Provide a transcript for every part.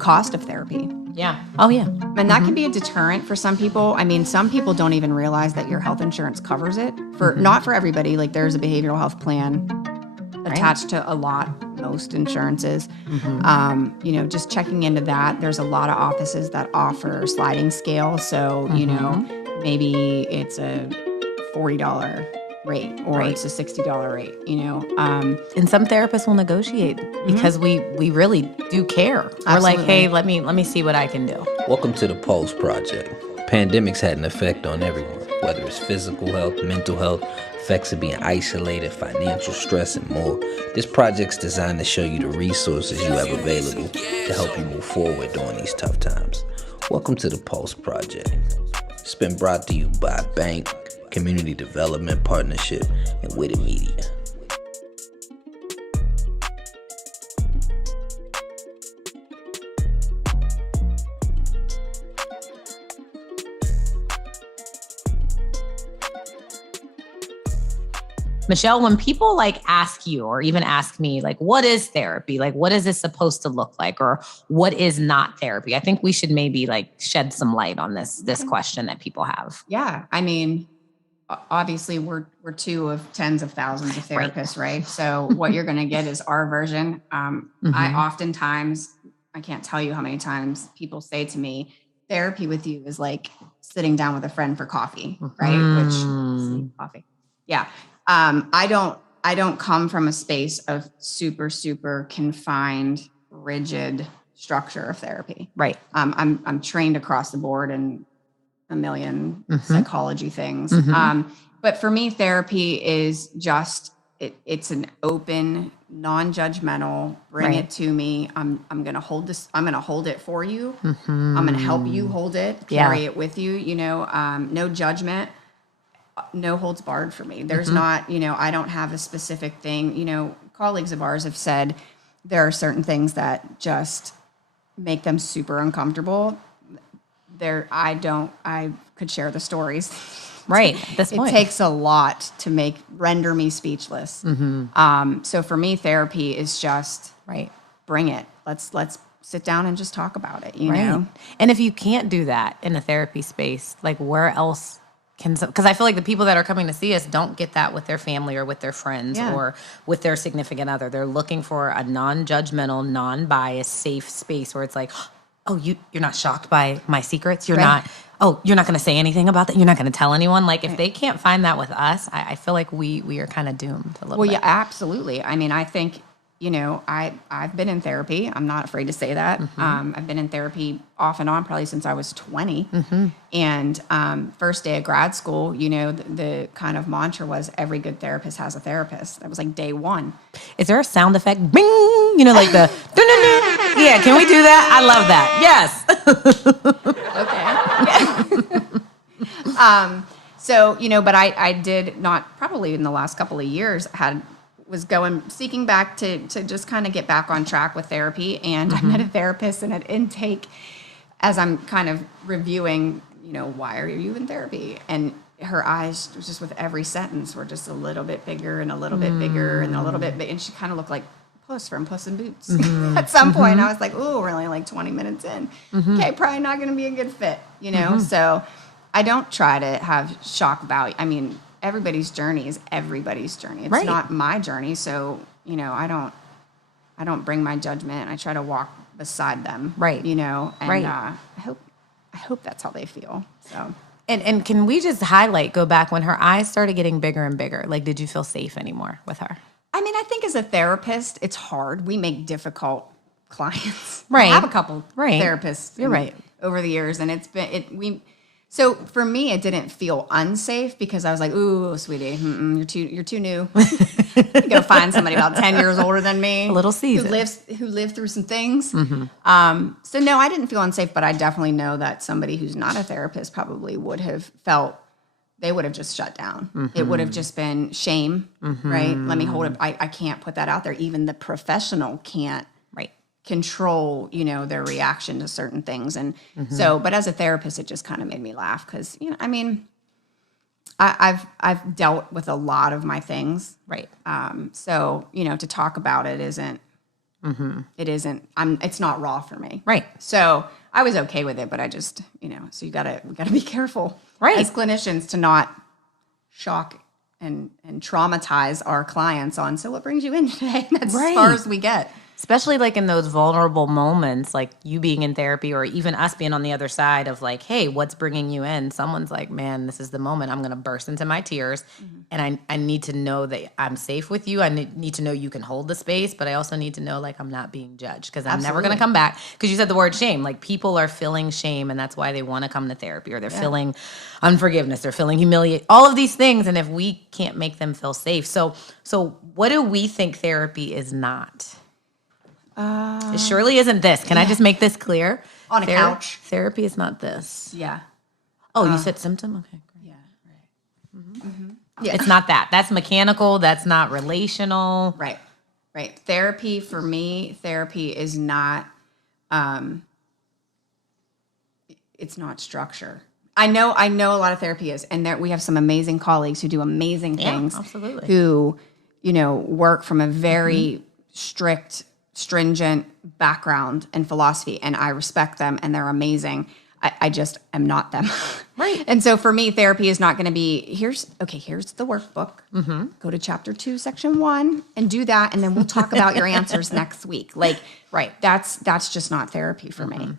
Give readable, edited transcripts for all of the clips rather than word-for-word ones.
cost of therapy. Yeah. Oh, yeah. And that can be a deterrent for some people. I mean, some people don't even realize that your health insurance covers it. Not for everybody. Like, there's a behavioral health plan attached to most insurances. Just checking into that. There's a lot of offices that offer sliding scale. So, maybe it's a $40 rate or it's a $60 rate, And some therapists will negotiate because we really do care. We're Absolutely. like, hey, let me see what I can do. Welcome to the Pulse Project. Pandemics had an effect on everyone, whether it's physical health, mental health, effects of being isolated, financial stress, and more. This project's designed to show you the resources you have available to help you move forward during these tough times. Welcome to the Pulse Project. It's been brought to you by Bank, Community Development Partnership, and Whitted Media. Michelle, when people ask you or even ask me, what is therapy? What is this supposed to look like? Or what is not therapy? I think we should maybe shed some light on this question that people have. Yeah. I mean, obviously we're two of tens of thousands of therapists, right? So what you're going to get is our version. I oftentimes, I can't tell you how many times people say to me, therapy with you is like sitting down with a friend for coffee, right? Coffee. Yeah. I don't come from a space of super confined, rigid structure of therapy. Right. I'm trained across the board in a million psychology things. But for me, therapy is just, it's an open, non-judgmental, bring it to me. I'm going to hold this. I'm going to hold it for you. I'm going to help you hold it, carry it with you, no judgment. No holds barred for me. There's not, I don't have a specific thing. Colleagues of ours have said there are certain things that just make them super uncomfortable. I could share the stories. Right. At this point. It takes a lot to render me speechless. So for me, therapy is just, bring it. Let's sit down and just talk about it, you know? And if you can't do that in a therapy space, where else? Because I feel like the people that are coming to see us don't get that with their family or with their friends or with their significant other. They're looking for a non-judgmental, non-biased, safe space where it's like, oh, you're not shocked by my secrets. You're not going to say anything about that. You're not going to tell anyone. If they can't find that with us, I feel like we are kind of doomed a little bit. Well, yeah, absolutely. I mean, I think, I've been in therapy. I'm not afraid to say that. I've been in therapy off and on probably since I was 20. And first day of grad school, the kind of mantra was every good therapist has a therapist. That was day one. Is there a sound effect? Bing! The... Yeah, can we do that? I love that. Yes. Okay. So, but I did not, probably in the last couple of years, was seeking back to just kind of get back on track with therapy. And I met a therapist in an intake as I'm kind of reviewing, why are you in therapy? And her eyes, just with every sentence, were just a little bit bigger and a little bit bigger and a little bit big. And she kind of looked like Puss from Puss in Boots. At some point, I was like, ooh, we're only 20 minutes in. Okay, probably not going to be a good fit, So I don't try to have shock value. I mean, everybody's journey is everybody's journey. It's not my journey. So, I don't bring my judgment. I try to walk beside them. Right. And I hope that's how they feel. So. And can we just go back when her eyes started getting bigger and bigger? Did you feel safe anymore with her? I mean, I think as a therapist, it's hard. We make difficult clients. Right. I have a couple therapists. You're right. Over the years, and So for me, it didn't feel unsafe because I was like, "Ooh, sweetie, you're too new. You go find somebody about 10 years older than me, a little seasoned, who lived through some things." So no, I didn't feel unsafe, but I definitely know that somebody who's not a therapist probably would have felt they would have just shut down. It would have just been shame, right? Let me hold it. I can't put that out there. Even the professional can't. Control, their reaction to certain things. And so, but as a therapist, it just kind of made me laugh because, I mean, I've dealt with a lot of my things. Right. So, to talk about it isn't It isn't. It's not raw for me. Right. So I was okay with it, but I just, so we gotta be careful, Right, as clinicians, to not shock and traumatize our clients on. So what brings you in today? That's as far as we get. especially like in those vulnerable moments, like you being in therapy or even us being on the other side of like, hey, what's bringing you in? Someone's like, man, this is the moment I'm going to burst into my tears. And I need to know that I'm safe with you. I need to know you can hold the space, but I also need to know like I'm not being judged, because I'm never going to come back. Because you said the word shame, like people are feeling shame, and that's why they want to come to therapy, or they're feeling unforgiveness, they're feeling humiliated, all of these things. And if we can't make them feel safe. So what do we think therapy is not? It surely isn't this. Can I just make this clear? On a couch. Therapy is not this. Yeah. Oh, you said symptom? Okay, great. Yeah. Right. Yeah. It's not that. That's mechanical. That's not relational. Right. Right. Therapy, for me, is not, it's not structure. I know a lot of therapy is, and we have some amazing colleagues who do amazing things. Absolutely. Who, work from a very stringent background and philosophy, and I respect them, and they're amazing. I just am not them. Right. And so for me, therapy is not going to be, here's the workbook. Go to chapter 2, section 1, and do that, and then we'll talk about your answers next week. Like, right. That's just not therapy for me.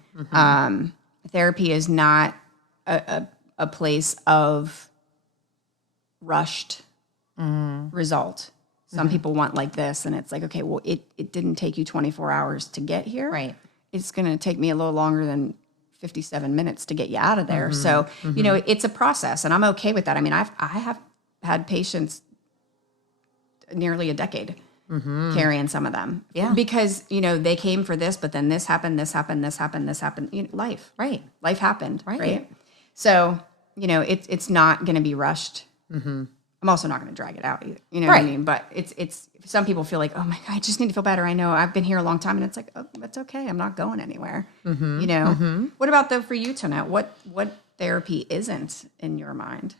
Therapy is not a place of rushed result. Some people want like this, and it's like, okay, well, it didn't take you 24 hours to get here. Right. It's going to take me a little longer than 57 minutes to get you out of there. So, it's a process, and I'm okay with that. I mean, I have had patients nearly a decade carrying some of them. Yeah. Because, they came for this, but then this happened. Life. Right. Life happened. Right. So, it's not going to be rushed. I'm also not going to drag it out either. You know what I mean? But it's some people feel like, oh my God, I just need to feel better. I know I've been here a long time, and it's like, oh, that's okay. I'm not going anywhere. What about though for you, Tonette? What therapy isn't in your mind?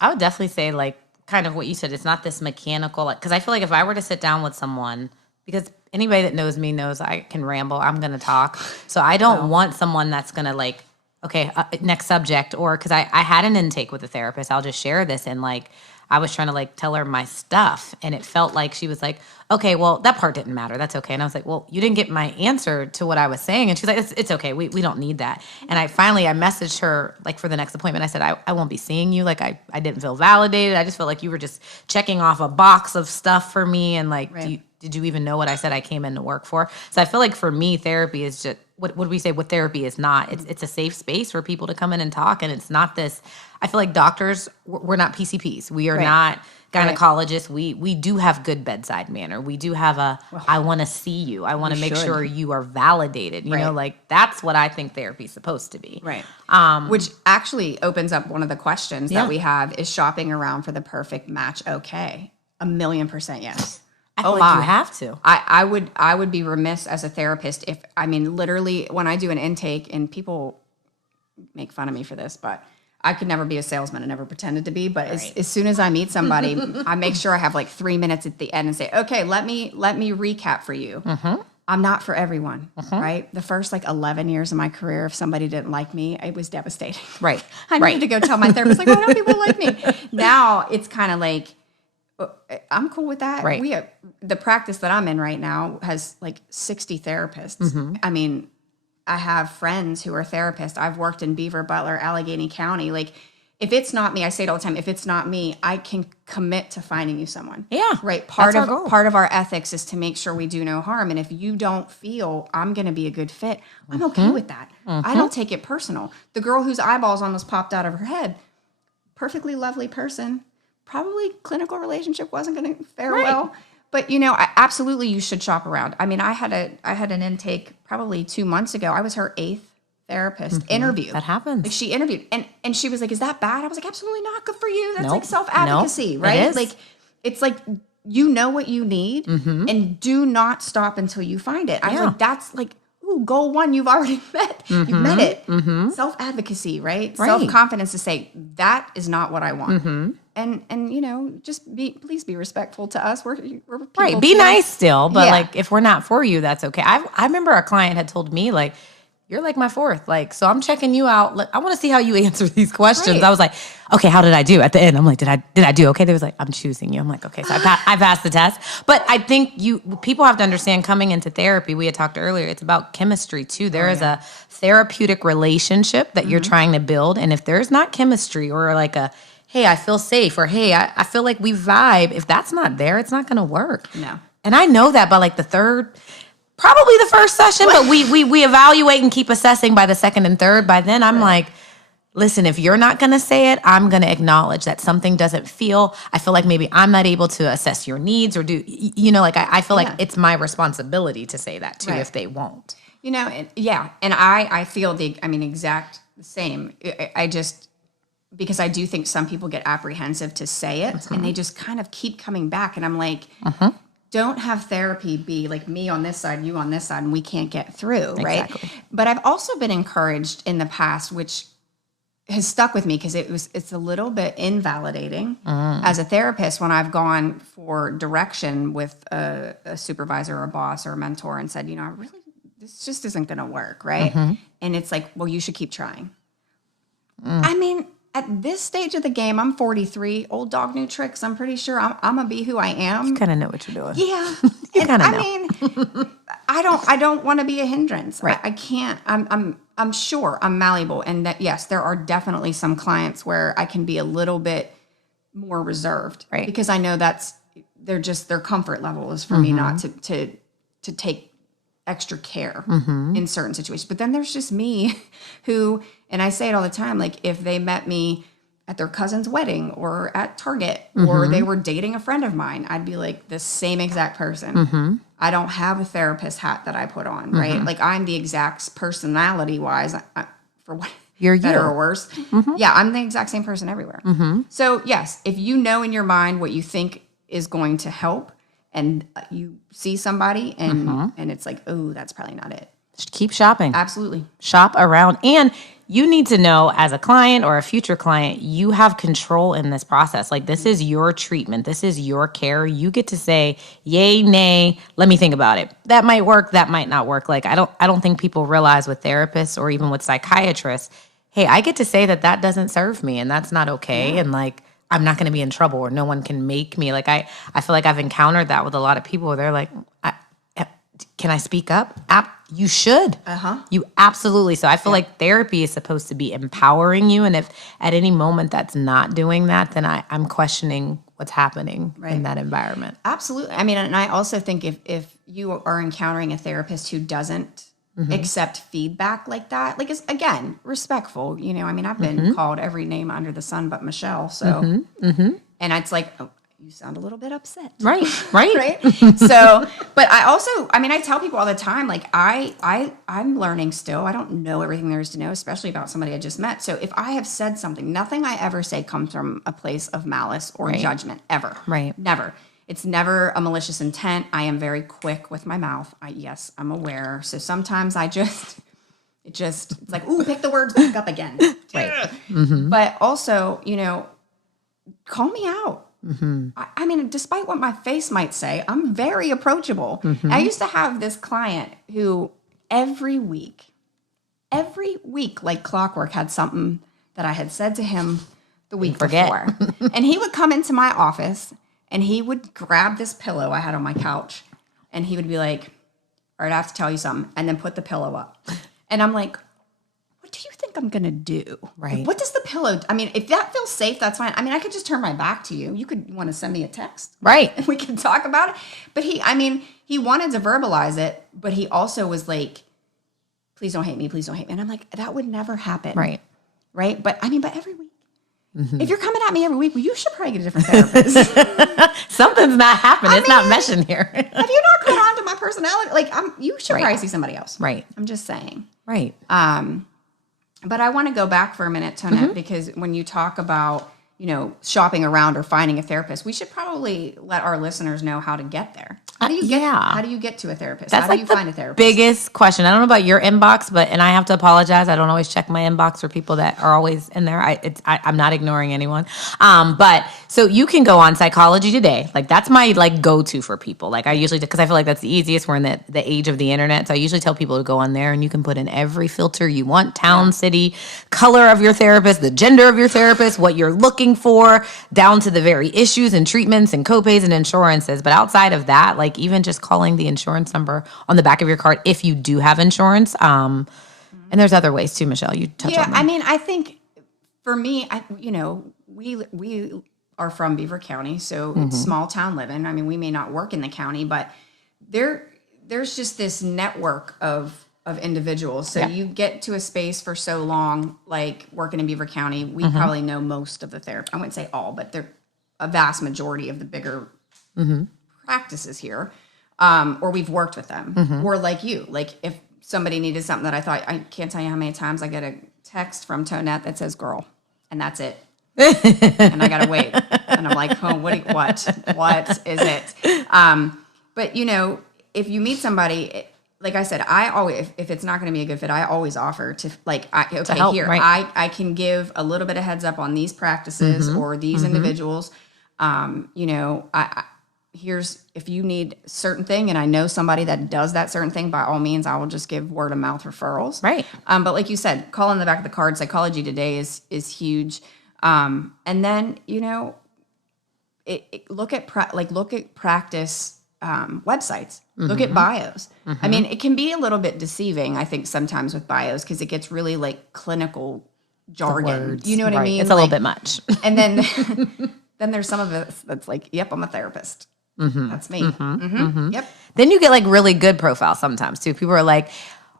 I would definitely say like kind of what you said. It's not this mechanical, like, because I feel like if I were to sit down with someone, because anybody that knows me knows I can ramble. I'm going to talk. So I don't want someone that's going to like, okay, next subject, or because I had an intake with a therapist. I'll just share this, and like, I was trying to like tell her my stuff, and it felt like she was like, okay, well, that part didn't matter. That's okay. And I was like, well, you didn't get my answer to what I was saying. And she's like, it's okay. We don't need that. And I messaged her like for the next appointment. I said, I won't be seeing you. Like I didn't feel validated. I just felt like you were just checking off a box of stuff for me. And like, did you even know what I said I came in to work for? So I feel like for me, therapy is just, what would we say what therapy is not? It's a safe space for people to come in and talk. And it's not this, I feel like doctors, we're not PCPs. We are not gynecologists. We do have good bedside manner. We do have I want to see you. I want to make sure you are validated. You know, like that's what I think therapy is supposed to be. Right. Which actually opens up one of the questions that we have: is shopping around for the perfect match okay? 1,000,000% yes. I feel like you have to. I would be remiss as a therapist if, I mean, literally when I do an intake, and people make fun of me for this, but I could never be a salesman. I never pretended to be. But as soon as I meet somebody, I make sure I have like 3 minutes at the end and say, okay, let me recap for you. I'm not for everyone, right? The first like 11 years of my career, if somebody didn't like me, it was devastating. Right. I needed to go tell my therapist, like, why don't people like me? Now it's kind of like, I'm cool with that. Right. We have, the practice that I'm in right now has like 60 therapists. I mean, I have friends who are therapists. I've worked in Beaver, Butler, Allegheny County. Like, if it's not me, I say it all the time, if it's not me, I can commit to finding you someone. Yeah. Right. Part of our ethics is to make sure we do no harm. And if you don't feel I'm going to be a good fit, I'm okay with that. I don't take it personal. The girl whose eyeballs almost popped out of her head, perfectly lovely person, probably clinical relationship wasn't going to fare well. But, absolutely you should shop around. I mean, I had an intake probably 2 months ago. I was her 8th therapist interview. That happens. Like, she interviewed, and she was like, is that bad? I was like, absolutely not. Good for you. That's like self-advocacy, right? It is. Like, it's like, you know what you need, and do not stop until you find it. I was like, that's like, ooh, goal 1, you've already met. You've met it. Self-advocacy, right? Self-confidence to say, that is not what I want. And just please be respectful to us. We're people Right. Be too. nice still, but Yeah. like if we're not for you, that's okay. I remember a client had told me like, you're like my fourth. Like, so I'm checking you out. Like, I want to see how you answer these questions. Right. I was like, okay, how did I do? At the end, I'm like, did I do okay? They was like, I'm choosing you. I'm like, okay, so I passed the test. But I think people have to understand coming into therapy, we had talked earlier, it's about chemistry too. There is a therapeutic relationship that you're trying to build. And if there's not chemistry or like hey, I feel safe, or hey, I feel like we vibe, if that's not there, it's not going to work. No. And I know that by like probably the first session, but we evaluate and keep assessing by the second and third. By then, I'm like, listen, if you're not going to say it, I'm going to acknowledge that something doesn't feel. I feel like maybe I'm not able to assess your needs or do, like I feel like it's my responsibility to say that too if they won't. And I feel exact the same. I just, because I do think some people get apprehensive to say it and they just kind of keep coming back. And I'm like, don't have therapy be like me on this side, you on this side, and we can't get through, right? Exactly. But I've also been encouraged in the past, which has stuck with me because it's a little bit invalidating as a therapist when I've gone for direction with a supervisor or a boss or a mentor and said, this just isn't going to work, right? And it's like, well, you should keep trying. I mean, at this stage of the game, I'm 43, old dog, new tricks. I'm pretty sure I'm gonna be who I am. You kind of know what you're doing. Yeah, You kind of know. I mean, I don't want to be a hindrance. Right. I can't. I'm sure I'm malleable, and that yes, there are definitely some clients where I can be a little bit more reserved, Right. Because I know their comfort level is for me not to take extra care in certain situations. But then there's just me who, and I say it all the time, like if they met me at their cousin's wedding or at Target or they were dating a friend of mine, I'd be like the same exact person. I don't have a therapist hat that I put on, right? Like I'm the exact personality wise, for what You're better you. or worse. Yeah, I'm the exact same person everywhere. So yes, if you know in your mind what you think is going to help, and you see somebody and it's like, oh, that's probably not it. Just keep shopping. Absolutely. Shop around. And you need to know as a client or a future client, you have control in this process. Like this is your treatment. This is your care. You get to say yay, nay, let me think about it. That might work. That might not work. Like I don't think people realize with therapists or even with psychiatrists, hey, I get to say that doesn't serve me and that's not okay. Yeah. And like, I'm not going to be in trouble or no one can make me. Like I feel like I've encountered that with a lot of people where they're like, can I speak up? You should. You absolutely. So I feel like therapy is supposed to be empowering you. And if at any moment that's not doing that, then I'm questioning what's happening in that environment. Absolutely. I mean, and I also think if you are encountering a therapist who doesn't accept feedback like that, like it's, again, respectful, I mean, I've been called every name under the sun but Michelle. So, and it's like, oh, you sound a little bit upset. Right. So, but I tell people all the time, like I'm learning still. I don't know everything there is to know, especially about somebody I just met. So if I have said something, nothing I ever say comes from a place of malice or judgment ever. Right. Never. It's never a malicious intent. I am very quick with my mouth. Yes, I'm aware. So sometimes it's like, ooh, pick the words back up again. Right. But also, call me out. I mean, despite what my face might say, I'm very approachable. I used to have this client who every week, like clockwork, had something that I had said to him the week before. And he would come into my office and he would grab this pillow I had on my couch and he would be like, all right, I have to tell you something. And then put the pillow up. And I'm like, what do you think I'm going to do? Right. Like, what does the pillow, I mean, if that feels safe, that's fine. I mean, I could just turn my back to you. You could want to send me a text. Right. And we can talk about it. But he wanted to verbalize it, but he also was like, please don't hate me. Please don't hate me. And I'm like, that would never happen. Right. Right. But every week. If you're coming at me every week, well, you should probably get a different therapist. Something's not happening. It's not meshing here. Have you not caught on to my personality? Like, you should probably see somebody else. Right. I'm just saying. Right. But I want to go back for a minute, Tonette, because when you talk about, shopping around or finding a therapist, we should probably let our listeners know how to get there. How do you get to a therapist? That's how do you find a therapist? Biggest question. I don't know about your inbox, and I have to apologize. I don't always check my inbox for people that are always in there. I'm not ignoring anyone. But so you can go on Psychology Today. Like that's my go-to for people. Like I usually, because I feel like that's the easiest. We're in the age of the internet. So I usually tell people to go on there and you can put in every filter you want, town, city, color of your therapist, the gender of your therapist, what you're looking for, down to the very issues and treatments and copays and insurances. But outside of that, even just calling the insurance number on the back of your card if you do have insurance. And there's other ways too, Michelle. You touch on them. I mean, I think for me, we are from Beaver County, so it's small town living. I mean, we may not work in the county, but there's just this network of individuals. So you get to a space for so long, like working in Beaver County, we probably know most of the therapists. I wouldn't say all, but they're a vast majority of the bigger practices here, or we've worked with them, or like you, if somebody needed something that I can't tell you how many times I get a text from Tonette that says "girl," and that's it, and I gotta wait, and I'm like, oh, what is it? But if you meet somebody, like I said, I always, if it's not going to be a good fit, I always offer to help, here, right. I can give a little bit of heads up on these practices or these individuals. Here's, if you need a certain thing and I know somebody that does that certain thing, by all means, I will just give word of mouth referrals. Right. But like you said, call in the back of the card. Psychology Today is huge. And then, look at practice websites. Look at bios. I mean, it can be a little bit deceiving, I think, sometimes with bios because it gets really clinical jargon. You know what I mean? It's a little bit much. And then then there's some of it that's like, yep, I'm a therapist. That's me. Yep. Then you get really good profiles sometimes too. People are like,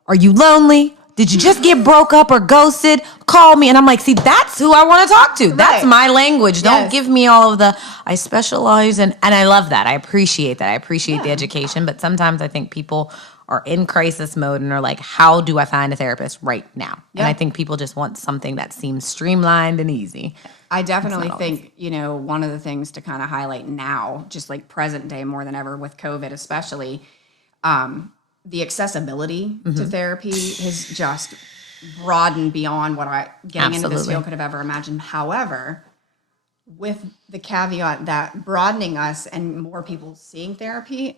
are you lonely? Did you just get broke up or ghosted? Call me. And I'm like, see, that's who I want to talk to. That's my language. Don't give me all of the, I specialize in, and I love that. I appreciate that. I appreciate the education. But sometimes I think people are in crisis mode and are like, how do I find a therapist right now? And I think people just want something that seems streamlined and easy. I definitely think, one of the things to kind of highlight now, just present day more than ever with COVID especially, the accessibility to therapy has just broadened beyond what getting into this field could have ever imagined. However, with the caveat that broadening us and more people seeing therapy,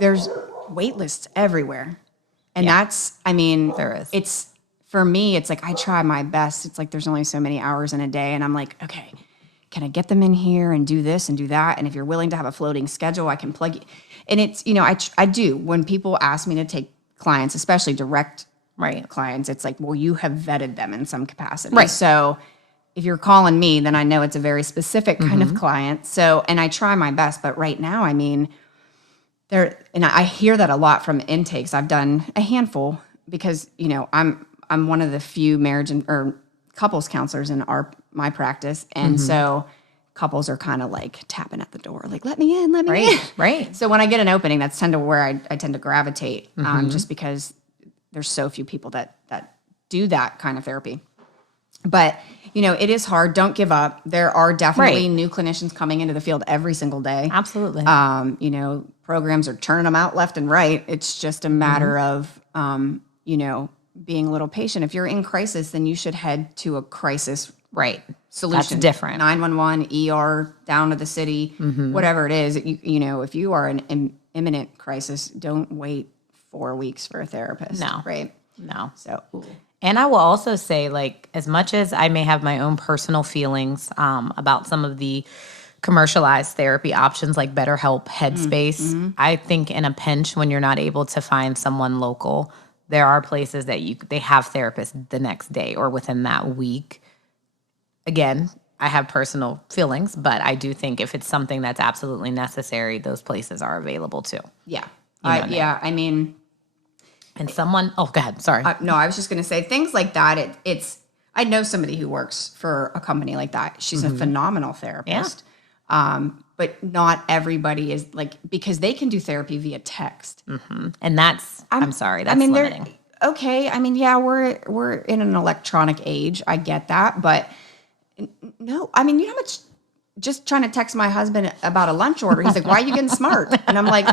there's wait lists everywhere. And that's, there is. It's, for me, it's I try my best. It's there's only so many hours in a day. And I'm like, okay, can I get them in here and do this and do that? And if you're willing to have a floating schedule, I can plug you. And it's, I do. When people ask me to take clients, especially direct clients, it's well, you have vetted them in some capacity. Right. So if you're calling me, then I know it's a very specific kind of client. So, and I try my best. But right now, and I hear that a lot from intakes. I've done a handful because, I'm one of the few marriage or couples counselors in my practice. And so couples are kind of tapping at the door, let me in, let me in. Right. So when I get an opening, that's tend to where I tend to gravitate, just because there's so few people that do that kind of therapy. But, it is hard. Don't give up. There are definitely new clinicians coming into the field every single day. Absolutely. Programs are churning them out left and right. It's just a matter of, being a little patient. If you're in crisis, then you should head to a crisis solution. That's different. 911, ER, down to the city, whatever it is. If you are in imminent crisis, don't wait 4 weeks for a therapist. No. Right? No. So, and I will also say, as much as I may have my own personal feelings about some of the commercialized therapy options like BetterHelp, Headspace, I think in a pinch when you're not able to find someone local, there are places that they have therapists the next day or within that week. Again, I have personal feelings, but I do think if it's something that's absolutely necessary, those places are available too. Yeah. And someone, go ahead. Sorry. No, I was just going to say things like that. I know somebody who works for a company like that. She's a phenomenal therapist. Yeah. But not everybody is because they can do therapy via text. And that's, I'm sorry, that's limiting. Okay. We're in an electronic age. I get that. But No, I mean, you know how much, just trying to text my husband about a lunch order. He's like, why are you getting smart? And I'm like,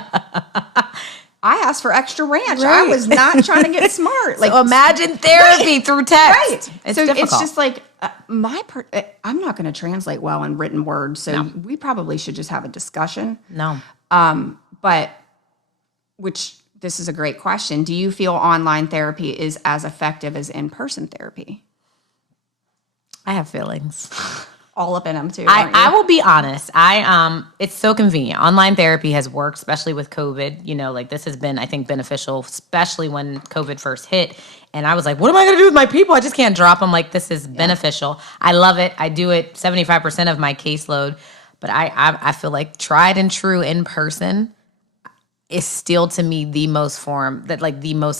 I asked for extra ranch. I was not trying to get smart. Like, so imagine therapy through text. Right. It's so difficult. it's just like I'm not going to translate well in written words. So we probably should just have a discussion. No. But which this is a great question. Do you feel online therapy is as effective as in-person therapy? I have feelings. All up in them too. Aren't I you? will be honest. It's so convenient. Online therapy has worked, especially with COVID. You know, like this has been, I think, beneficial, especially when COVID first hit. And I was like, what am I going to do with my people? I just can't drop them. Like, this is beneficial. I love it. I do it 75% of my caseload. But I feel like tried and true in person is still, to me, the most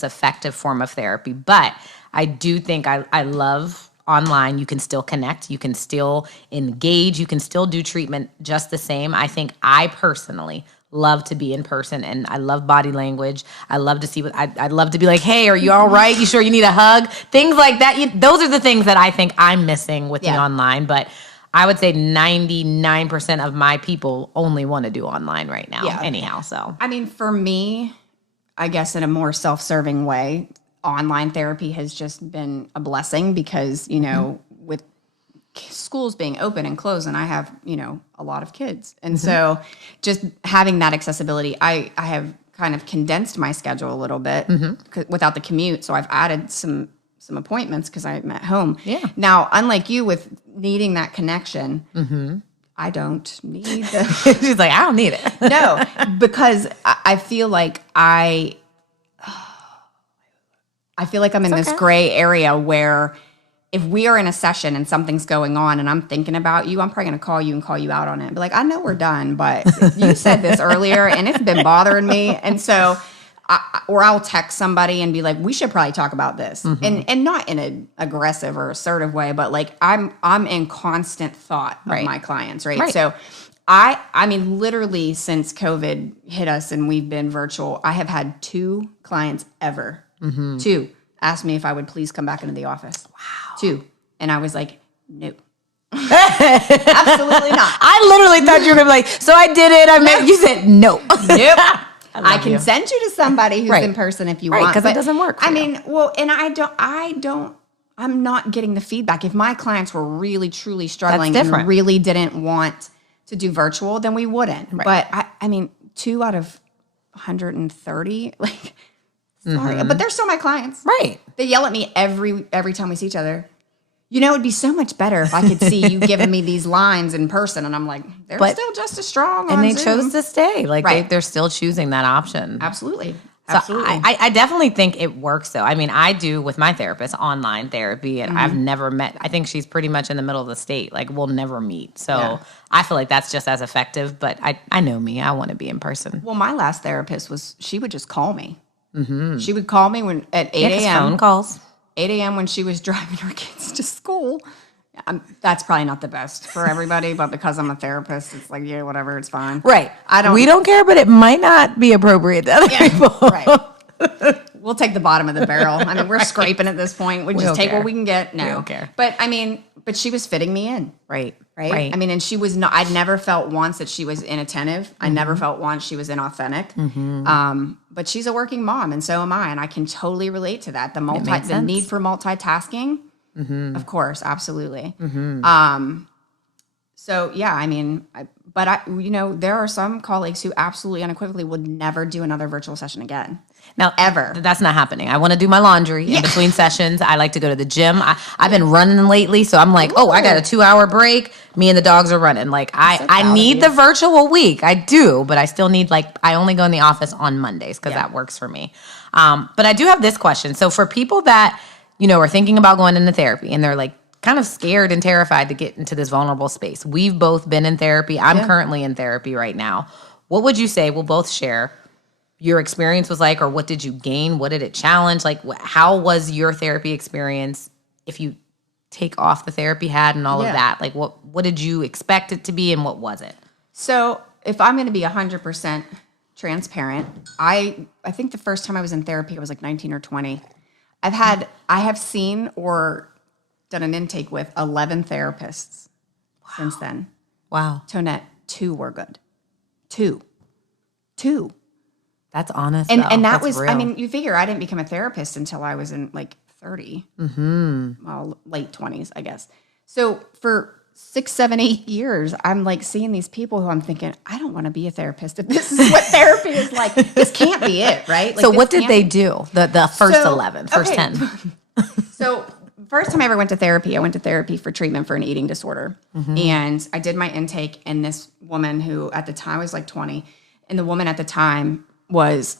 effective form of therapy. But I do think I love online. You can still connect, you can still engage, you can still do treatment just the same. I think I personally love to be in person, and I love body language. I love to see what I'd love to be like, hey, are you all right? You sure you need a hug? Things like that. Those are the things that I think I'm missing with the online. But I would say 99% of my people only want to do online right now. Anyhow, so I mean, for me, I guess in a more self-serving way, online therapy has just been a blessing because, you know, with schools being open and closed, and I have, you know, a lot of kids. And so just having that accessibility, I have kind of condensed my schedule a little bit without the commute. So I've added some appointments because I'm at home. Yeah. Now, unlike you with needing that connection, I don't need the... She's like, I don't need it. No, because I feel like I'm in this gray area where if we are in a session and something's going on and I'm thinking about you, I'm probably going to call you and call you out on it. Be like, I know we're done, but you said this earlier and it's been bothering me. And so, or I'll text somebody and be like, we should probably talk about this. And not in an aggressive or assertive way, but like I'm in constant thought of my clients, right? So I mean, literally since COVID hit us and we've been virtual, I have had 2 clients ever. 2 asked me if I would please come back into the office. Wow. 2. And I was like, no. Absolutely not. I literally thought you were going to be like, so I did it. You said no. Nope. I can send you to somebody who's in person if you want. Because it doesn't work. I mean, well, and I'm not getting the feedback. If my clients were really, truly struggling and really didn't want to do virtual, then we wouldn't. Right. But I mean, 2 out of 130, like... Sorry, but they're still my clients. Right. They yell at me every time we see each other. You know, it'd be so much better if I could see you giving me these lines in person. And I'm like, they're still just as strong and on they Zoom. chose to stay. Like, they're still choosing that option. Absolutely. So I definitely think it works, though. I mean, I do with my therapist online therapy, and I've never met. I think she's pretty much in the middle of the state. Like, we'll never meet. So I feel like that's just as effective. But I know me. I want to be in person. Well, my last therapist she would just call me. She would call me at 8 a.m. Phone calls. 8 a.m. when she was driving her kids to school. That's probably not the best for everybody, but because I'm a therapist, it's like, yeah, whatever, it's fine. Right. We don't care, but it might not be appropriate to other people. Right. We'll take the bottom of the barrel. I mean, we're scraping at this point. We just take what we can get. No. We don't care. But I mean, she was fitting me in. Right. I mean, and she was not, I'd never felt once that she was inattentive. I never felt once she was inauthentic. But she's a working mom, and so am I. And I can totally relate to that. The need for multitasking. Of course. Absolutely. So yeah, I mean, there are some colleagues who absolutely unequivocally would never do another virtual session again. Now, ever. That's not happening. I want to do my laundry in between sessions. I like to go to the gym. I've been running lately, so I'm like, I got a 2-hour break. Me and the dogs are running. Like, I need the virtual week. I do, but I still need, I only go in the office on Mondays because that works for me. But I do have this question. So for people that, are thinking about going into therapy and they're like, kind of scared and terrified to get into this vulnerable space. We've both been in therapy. I'm currently in therapy right now. What would you say, we'll both share, your experience was like, or what did you gain? What did it challenge? Like, how was your therapy experience if you take off the therapy hat and all of that? Like, what did you expect it to be and what was it? So if I'm going to be 100% transparent, I think the first time I was in therapy, I was like 19 or 20. I have seen or done an intake with 11 therapists since then. Wow. Tonette, 2 were good. 2. That's honest. And that That's was, real. I mean, you figure I didn't become a therapist until I was in like 30. Well, late 20s, I guess. So for 6, 7, 8 years, I'm like seeing these people who I'm thinking, I don't want to be a therapist. If this is what therapy is like, this can't be it, right? Like, so this what did can't they be- do? The first So, 11, first okay. 10. So first time I ever went to therapy, I went to therapy for treatment for an eating disorder. And I did my intake, and this woman who at the time was like 20, and the woman at the time was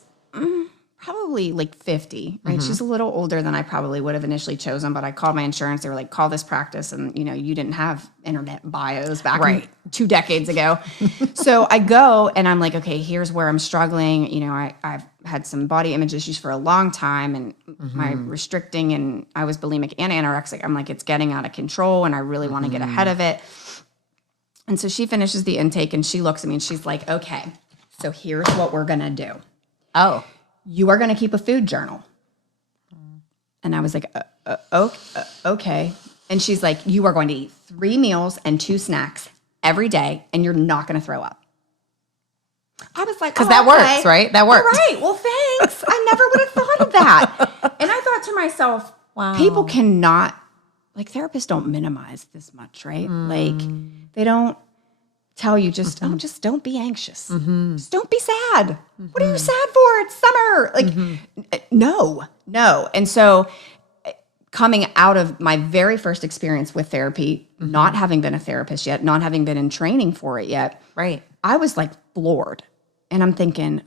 probably like 50, right? She's a little older than I probably would have initially chosen, but I called my insurance. They were like, call this practice. And, you know, you didn't have internet bios back Right. 2 decades ago. So I go and I'm like, okay, here's where I'm struggling. You know, I've had some body image issues for a long time, and my restricting, and I was bulimic and anorexic. I'm like, it's getting out of control, and I really want to get ahead of it. And so she finishes the intake, and she looks at me and she's like, okay, so here's what we're going to do. Oh. You are going to keep a food journal. And I was like, okay. And she's like, you are going to eat 3 meals and 2 snacks every day, and you're not going to throw up. I was like, Because that works, right? That works. All right. Well, thanks. I never would have thought of that. And I thought to myself, Wow. people cannot, like, therapists don't minimize this much, right? Like, they don't tell you just don't be anxious. Just don't be sad. What are you sad for? It's summer. Like, no. And so coming out of my very first experience with therapy, not having been a therapist yet, not having been in training for it yet, Right. I was like floored. And I'm thinking,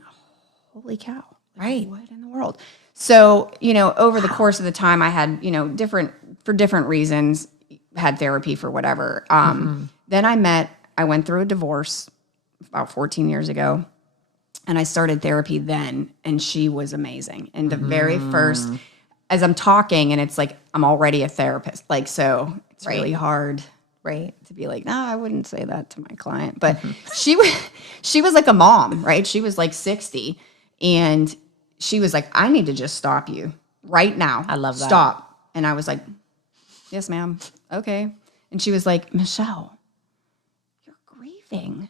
holy cow. Right. What in the world? So, you know, over the course of the time I had, you know, for different reasons, had therapy for whatever. Then I went through a divorce about 14 years ago, and I started therapy then, and she was amazing. And the very first, as I'm talking, and it's like, I'm already a therapist. Like, so it's really hard. Right. To be like, no, I wouldn't say that to my client. But she was like a mom, right? She was like 60. And she was like, I need to just stop you right now. I love that. Stop. And I was like, yes, ma'am. Okay. And she was like, Michelle, you're grieving.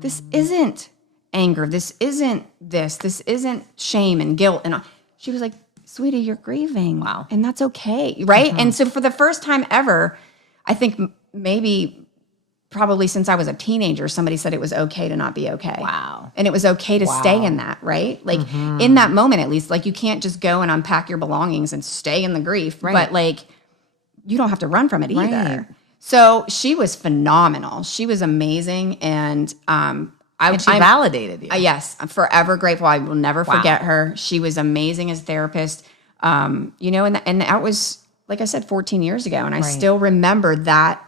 This isn't anger. This isn't this. This isn't shame and guilt. And she was like, sweetie, you're grieving. Wow. And that's okay. Right. And so for the first time ever, I think probably since I was a teenager, somebody said it was okay to not be okay. Wow. And it was okay to stay in that, right? Like in that moment, at least, like you can't just go and unpack your belongings and stay in the grief, but like you don't have to run from it either. Right. So she was phenomenal. She was amazing. And And she validated you. yes, I'm forever grateful. I will never forget her. She was amazing as a therapist. You know, and that was, like I said, 14 years ago. And I still remember that.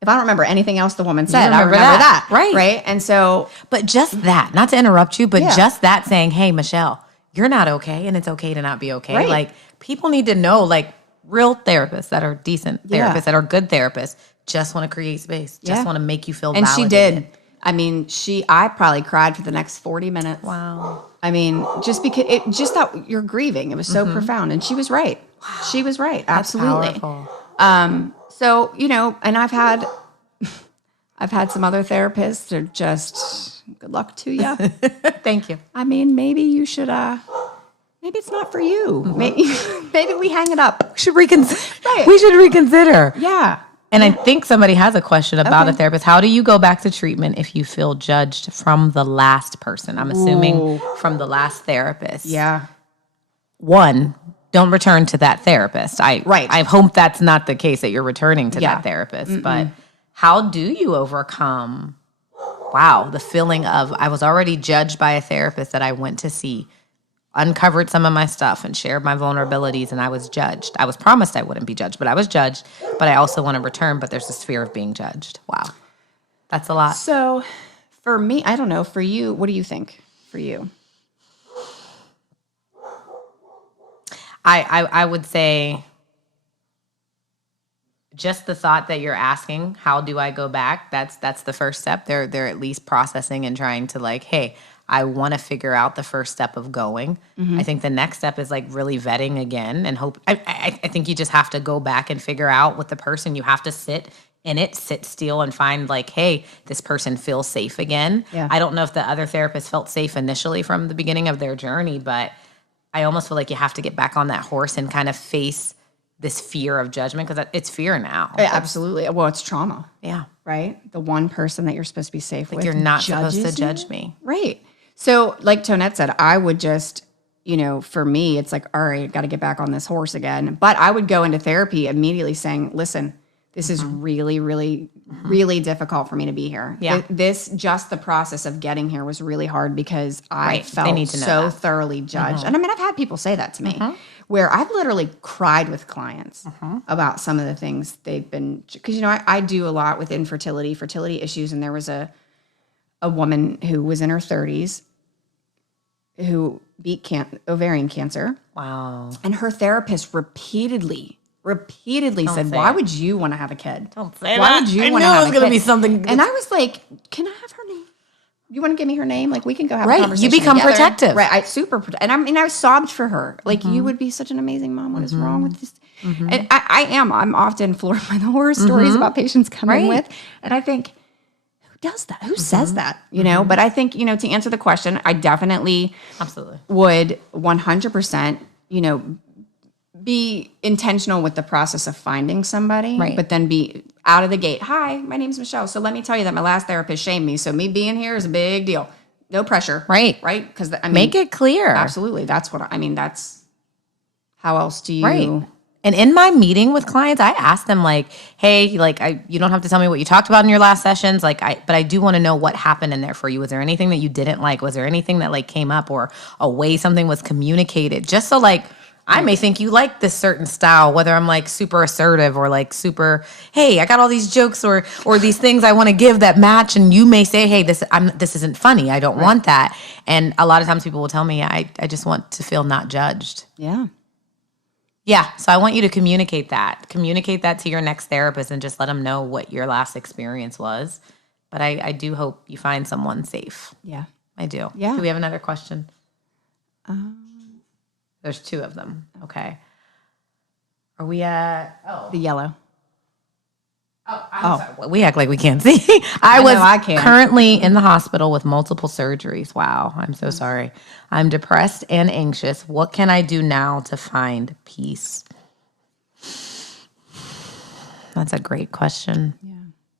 If I don't remember anything else the woman said, I remember that. Right. And so. But just that, not to interrupt you, but just that saying, hey, Michelle, you're not okay, and it's okay to not be okay. Right. Like, people need to know, like, real therapists that are decent therapists, that are good therapists, just want to create space, just want to make you feel validated. And she did. I mean, I probably cried for the next 40 minutes. Wow. I mean, just because just that you're grieving, it was so profound. And she was right. Wow. She was right. Absolutely. That's powerful. So, you know, and I've had some other therapists that are just good luck to you. Thank you. I mean, maybe you should, maybe it's not for you. Maybe we hang it up. We should reconsider. Right. We should reconsider. Yeah. And I think somebody has a question about a therapist. How do you go back to treatment if you feel judged from the last person? I'm assuming from the last therapist. Yeah. One, don't return to that therapist. I hope that's not the case, that you're returning to that therapist. But how do you overcome, the feeling of, I was already judged by a therapist that I went to see, uncovered some of my stuff and shared my vulnerabilities, and I was judged. I was promised I wouldn't be judged, but I was judged. But I also want to return, but there's this fear of being judged. Wow. That's a lot. So for me, I don't know, for you, what do you think for you? I would say just the thought that you're asking, how do I go back? That's the first step. They're at least processing and trying to, like, hey, I want to figure out the first step of going. I think the next step is like really vetting again and hope. I think you just have to go back and figure out with the person. You have to sit still and find like, hey, this person feels safe again. Yeah. I don't know if the other therapist felt safe initially from the beginning of their journey, but I almost feel like you have to get back on that horse and kind of face this fear of judgment because it's fear now. Yeah, absolutely. Well, it's trauma. Yeah. Right? The one person that you're supposed to be safe with. You're not supposed to judges judge you? me. Right. So like Tonette said, I would just, for me, it's like, all right, got to get back on this horse again. But I would go into therapy immediately saying, listen, this is really, really, really difficult for me to be here. Yeah. Just the process of getting here was really hard because I Right. They felt need to know so that. thoroughly judged. And I mean, I've had people say that to me where I've literally cried with clients about some of the things they've been, because, I do a lot with fertility issues. And there was a woman who was in her 30s who beat ovarian cancer. Wow. And her therapist repeatedly said, say why it. would you want to have a kid? Don't say Why that. would you I want to knew it have was a gonna kid? be something- And I was like, can I have her name? You want to give me her name? Like, we can go have Right. a You conversation become together. protective. Right. And I mean, I sobbed for her. Like, you would be such an amazing mom. What is wrong with this? And I'm often floored by the horror stories about patients coming Right. with. And I think, who does that? Who says that? But I think, to answer the question, I definitely Absolutely. would 100%, be intentional with the process of finding somebody, Right. but then be out of the gate. Hi, my name's Michelle. So let me tell you that my last therapist shamed me. So me being here is a big deal. No pressure. Right. Right? Because Make it clear. Absolutely. That's that's how else do you? Right. And in my meeting with clients, I ask them like, hey, like you don't have to tell me what you talked about in your last sessions. But I do want to know what happened in there for you. Was there anything that you didn't like? Was there anything that like came up or a way something was communicated? Just so like, I may think you like this certain style, whether I'm like super assertive or like super, hey, I got all these jokes or these things I want to give that match. And you may say, hey, this isn't funny. I don't want that. And a lot of times people will tell me, I just want to feel not judged. Yeah. Yeah. So I want you to communicate that. Communicate that to your next therapist and just let them know what your last experience was. But I do hope you find someone safe. Yeah. I do. Yeah. Do we have another question? There's two of them. Okay. Are we at, The yellow. I'm sorry. We act like we can't see. I know, was I can. currently in the hospital with multiple surgeries. Wow. I'm so sorry. I'm depressed and anxious. What can I do now to find peace? That's a great question. Yeah.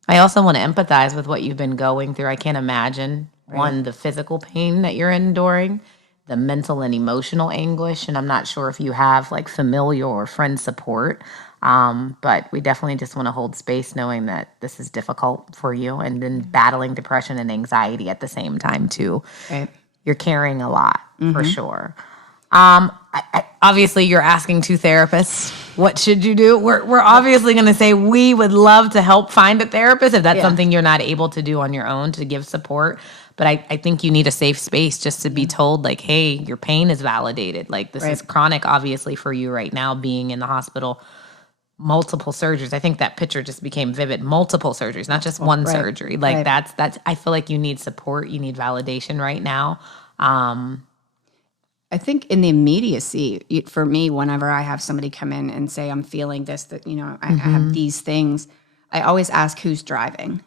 I also want to empathize with what you've been going through. I can't imagine, one, the physical pain that you're enduring, the mental and emotional anguish. And I'm not sure if you have like familial or friend support. But we definitely just want to hold space knowing that this is difficult for you and then battling depression and anxiety at the same time too. Right. You're carrying a lot for sure. Obviously, you're asking two therapists, what should you do? We're obviously going to say we would love to help find a therapist if that's something you're not able to do on your own to give support. But I think you need a safe space just to be told, like, hey, your pain is validated. Like, this is chronic, obviously, for you right now, being in the hospital, multiple surgeries. I think that picture just became vivid. Multiple surgeries, not just one surgery. Like, that's. I feel like you need support. You need validation right now. I think in the immediacy, for me, whenever I have somebody come in and say, I'm feeling this, that, I have these things, I always ask who's driving.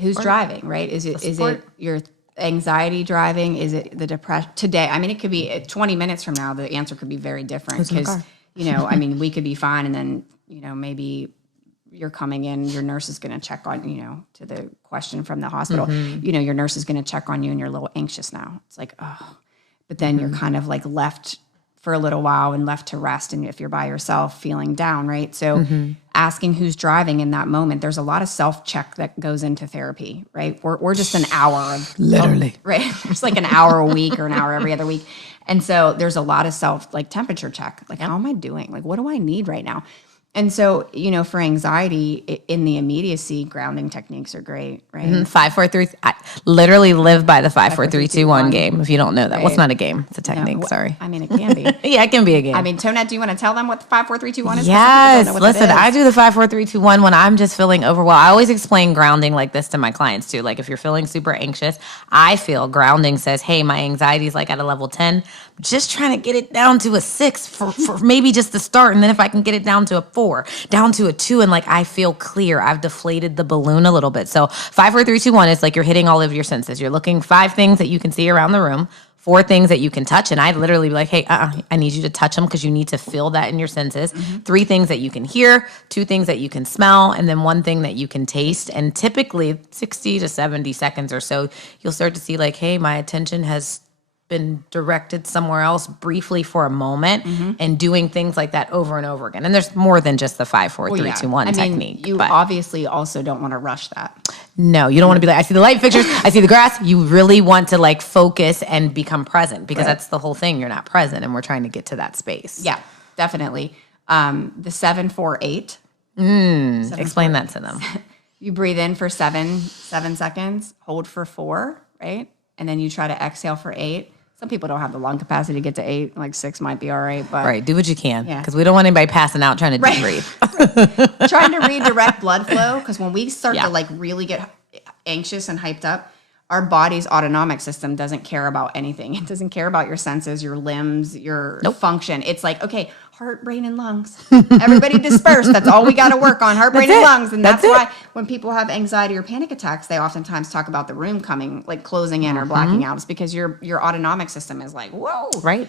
Who's driving, right? Is it your anxiety driving? Is it the depression today? I mean, it could be 20 minutes from now, the answer could be very different because, I mean, we could be fine. And then, maybe you're coming in, your nurse is going to check on, to the question from the hospital, your nurse is going to check on you and you're a little anxious now. It's like, oh, but then you're kind of like left for a little while and left to rest. And if you're by yourself feeling down, right? So asking who's driving in that moment, there's a lot of self-check that goes into therapy, right? We're just an hour of Literally. right? There's like an hour a week or an hour every other week. And so there's a lot of temperature check. Like, how am I doing? Like, what do I need right now? And so, for anxiety in the immediacy, grounding techniques are great, right? 5, 4, 3. I literally live by the 5, 4, 3, 2, 1 game. If you don't know that, well, it's not a game; it's a technique. No, sorry. I mean, it can be. Yeah, it can be a game. I mean, Tonette, do you want to tell them what the 5, 4, 3, 2, 1 is? Yes. Listen, I do the 5, 4, 3, 2, 1 when I'm just feeling overwhelmed. I always explain grounding like this to my clients too. Like if you're feeling super anxious, I feel grounding says, hey, my anxiety is like at a level 10. Just trying to get it down to a 6 for maybe just the start. And then if I can get it down to a 4, down to a 2, and like I feel clear, I've deflated the balloon a little bit. So 5, 4, 3, 2, 1 is like you're hitting all of your senses. You're looking 5 things that you can see around the room, 4 things that you can touch. And I'd literally be like, hey, I need you to touch them because you need to feel that in your senses. 3 things that you can hear, 2 things that you can smell, and then 1 thing that you can taste. And typically 60 to 70 seconds or so, you'll start to see like, hey, my attention has been directed somewhere else briefly for a moment, and doing things like that over and over again. And there's more than just the 5, 4, 3, 2, 1 technique. You obviously also don't want to rush that. No, you don't want to be like, I see the light fixtures, I see the grass. You really want to like focus and become present because that's the whole thing. You're not present, and we're trying to get to that space. Yeah, definitely. The 7, 4, 8. Explain that to them. You breathe in for 7 seconds, hold for 4, right? And then you try to exhale for 8. Some people don't have the lung capacity to get to 8. Like 6 might be all right, but Right, do what you can because we don't want anybody passing out trying to deep breathe. trying to redirect blood flow, because when we start to like really get anxious and hyped up, our body's autonomic system doesn't care about anything. It doesn't care about your senses, your limbs, your function. It's like, okay, heart, brain, and lungs. Everybody disperse. That's all we got to work on, heart, brain, and lungs. And that's why when people have anxiety or panic attacks, they oftentimes talk about the room coming, like closing in or blacking out. It's because your autonomic system is like, whoa. Right.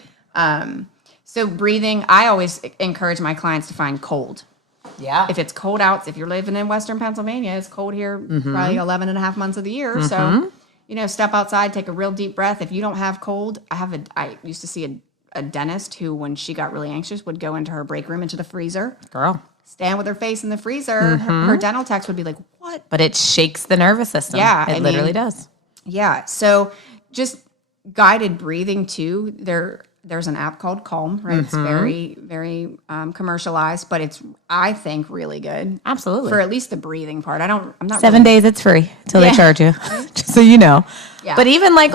So breathing, I always encourage my clients to find cold. Yeah. If it's cold out, if you're living in Western Pennsylvania, it's cold here probably 11 and a half months of the year. So, step outside, take a real deep breath. If you don't have cold, I used to see a dentist who, when she got really anxious, would go into her break room, into the freezer. Girl. Stand with her face in the freezer. Her dental techs would be like, what? But it shakes the nervous system. Yeah. It literally does. Yeah. So just guided breathing too. There's an app called Calm, right? It's very, very commercialized, but it's, I think, really good. Absolutely. For at least the breathing part. I'm not 7 days, it's free till they charge you. Just so you know. Yeah. But even like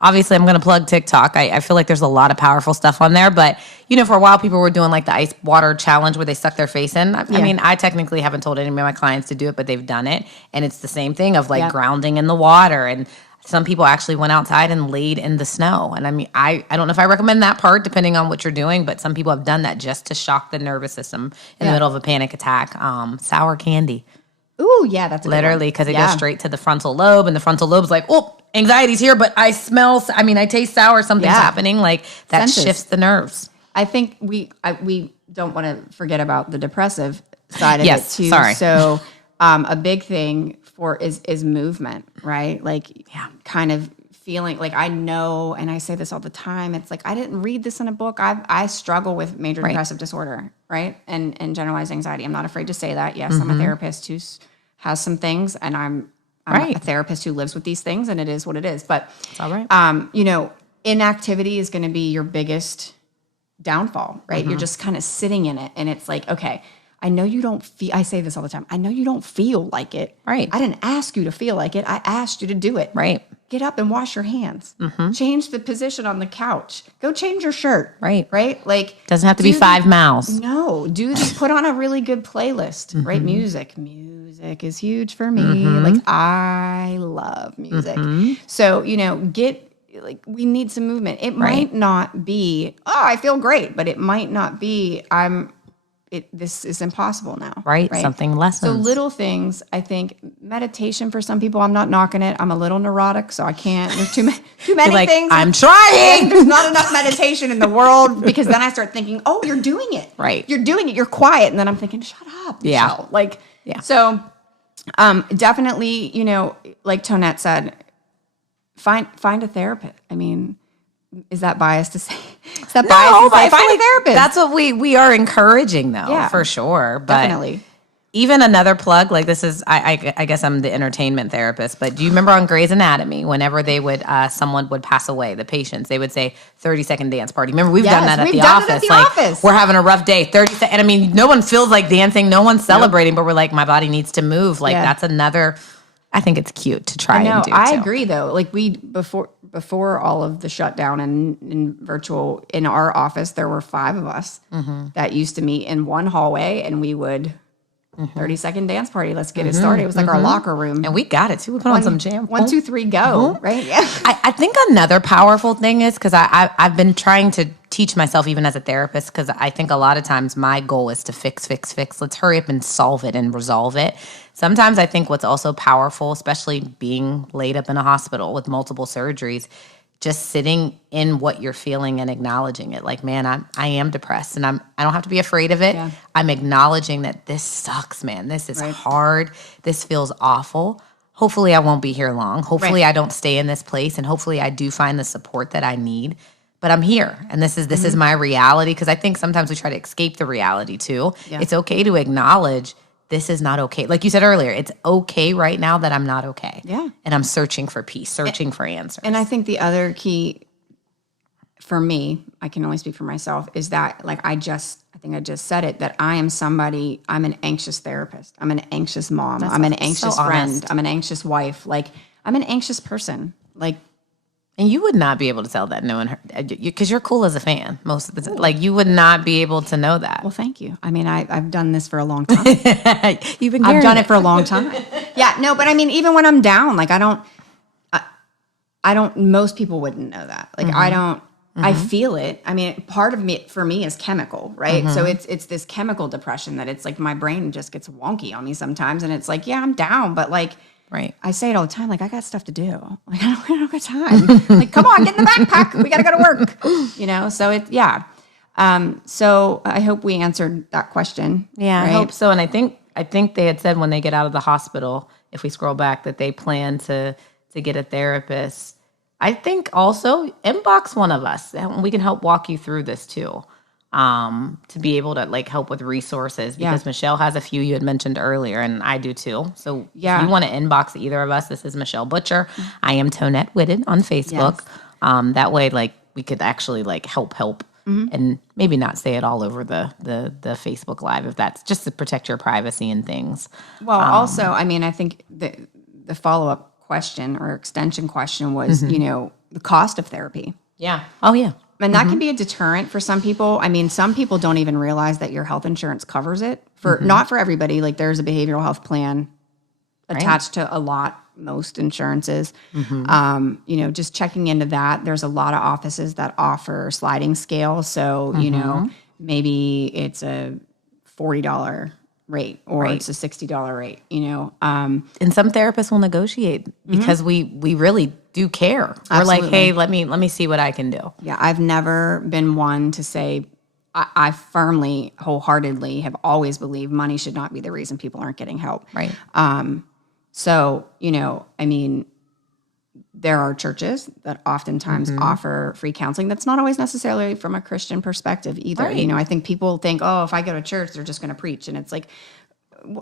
obviously I'm going to plug TikTok. I feel like there's a lot of powerful stuff on there, but for a while people were doing like the ice water challenge where they stuck their face in. I mean, I technically haven't told any of my clients to do it, but they've done it. And it's the same thing of like grounding in the water. And some people actually went outside and laid in the snow. And I mean, I don't know if I recommend that part depending on what you're doing, but some people have done that just to shock the nervous system in the middle of a panic attack. Sour candy. Ooh, yeah, that's a literally because it goes straight to the frontal lobe, and the frontal lobe's like, oh, anxiety's here, but I taste sour, something's happening. Like that shifts the nerves. I think we don't want to forget about the depressive side of it too. Sorry. So a big thing is movement, right? Like kind of feeling like, I know, and I say this all the time, it's like, I didn't read this in a book. I struggle with major depressive disorder, right? And generalized anxiety. I'm not afraid to say that. Yes, I'm a therapist who has some things, and I'm a therapist who lives with these things, and it is what it is. But it's all right. Inactivity is going to be your biggest downfall, right? You're just kind of sitting in it, and it's like, okay, I know you don't feel, I say this all the time, I know you don't feel like it. Right. I didn't ask you to feel like it. I asked you to do it. Right. Get up and wash your hands. Change the position on the couch. Go change your shirt. Right. Right? Like, doesn't have to be 5 miles. No. Put on a really good playlist, right? Music is huge for me. Like, I love music. So, we need some movement. It might not be, I feel great, but it might not be, this is impossible now. Right. Something lessens. So little things, I think meditation for some people, I'm not knocking it. I'm a little neurotic, so I can't. There's too many things. I'm trying. There's not enough meditation in the world, because then I start thinking, oh, you're doing it. Right. You're doing it. You're quiet. And then I'm thinking, shut up, Michelle. So definitely, like Tonette said, find a therapist. I mean, is that biased to say? Is that biased to say? Find a therapist. That's what we are encouraging, though, for sure. But definitely. even another plug, like this is, I guess I'm the entertainment therapist, but do you remember on Grey's Anatomy, whenever they would, someone would pass away, the patients, they would say 30-second dance party. Remember, we've done that at the office. Like, we're having a rough day, 30 seconds. And I mean, no one feels like dancing, no one's celebrating, but we're like, my body needs to move. Like that's another, I think it's cute to try and do too. I agree though. Like before all of the shutdown and in virtual, in our office, there were 5 of us that used to meet in one hallway, and we would 30-second dance party. Let's get it started. It was like our locker room. And we got it too. We put on some jam. 1, 2, 3, go. Right? Yeah. I think another powerful thing is, because I've been trying to teach myself even as a therapist, because I think a lot of times my goal is to fix. Let's hurry up and solve it and resolve it. Sometimes I think what's also powerful, especially being laid up in a hospital with multiple surgeries, just sitting in what you're feeling and acknowledging it. Like, man, I am depressed, and I don't have to be afraid of it. Yeah. I'm acknowledging that this sucks, man. This is hard. This feels awful. Hopefully I won't be here long. Hopefully I don't stay in this place, and hopefully I do find the support that I need. But I'm here, and this is my reality, because I think sometimes we try to escape the reality too. Yeah. It's okay to acknowledge this is not okay. Like you said earlier, it's okay right now that I'm not okay. Yeah. And I'm searching for peace, searching for answers. And I think the other key for me, I can only speak for myself, is that, like, I think I just said it, that I'm an anxious therapist. I'm an anxious mom. I'm an anxious friend. I'm an anxious wife. Like, I'm an anxious person. Like, and you would not be able to tell that knowing her, because you're cool as a fan most of the time. Like, you would not be able to know that. Well, thank you. I mean, I've done this for a long time. I've done it for a long time. Yeah, no, but I mean, even when I'm down, like, I don't, most people wouldn't know that. Like, I don't, I feel it. I mean, part of me, for me, is chemical, right? So it's this chemical depression that it's like my brain just gets wonky on me sometimes. And it's like, yeah, I'm down, but like, I say it all the time, like, I got stuff to do. Like, I don't got time. Like, come on, get in the backpack. We got to go to work. So it's, yeah. So I hope we answered that question. Yeah, right? I hope so. And I think they had said when they get out of the hospital, if we scroll back, that they plan to get a therapist. I think also inbox one of us. We can help walk you through this too. To be able to, like, help with resources, because Michelle has a few you had mentioned earlier, and I do too. So if you want to inbox either of us, this is Michelle Butcher. I am Tonette Whitted on Facebook. Yes. That way, like, we could actually, like, help, and maybe not say it all over the Facebook Live, if that's just to protect your privacy and things. Well, also, I mean, I think the follow-up question or extension question was, the cost of therapy. Yeah. Oh, yeah. And that can be a deterrent for some people. I mean, some people don't even realize that your health insurance covers it. Not for everybody. Like, there's a behavioral health plan attached to most insurances. Just checking into that. There's a lot of offices that offer sliding scale. So, maybe it's a $40 rate or it's a $60 rate, And some therapists will negotiate because we really do care. Absolutely. We're like, hey, let me see what I can do. Yeah, I've never been one to say, I firmly, wholeheartedly have always believed money should not be the reason people aren't getting help. Right. So, I mean, there are churches that oftentimes offer free counseling. That's not always necessarily from a Christian perspective either. Right. I think people think, oh, if I go to church, they're just going to preach. And it's like,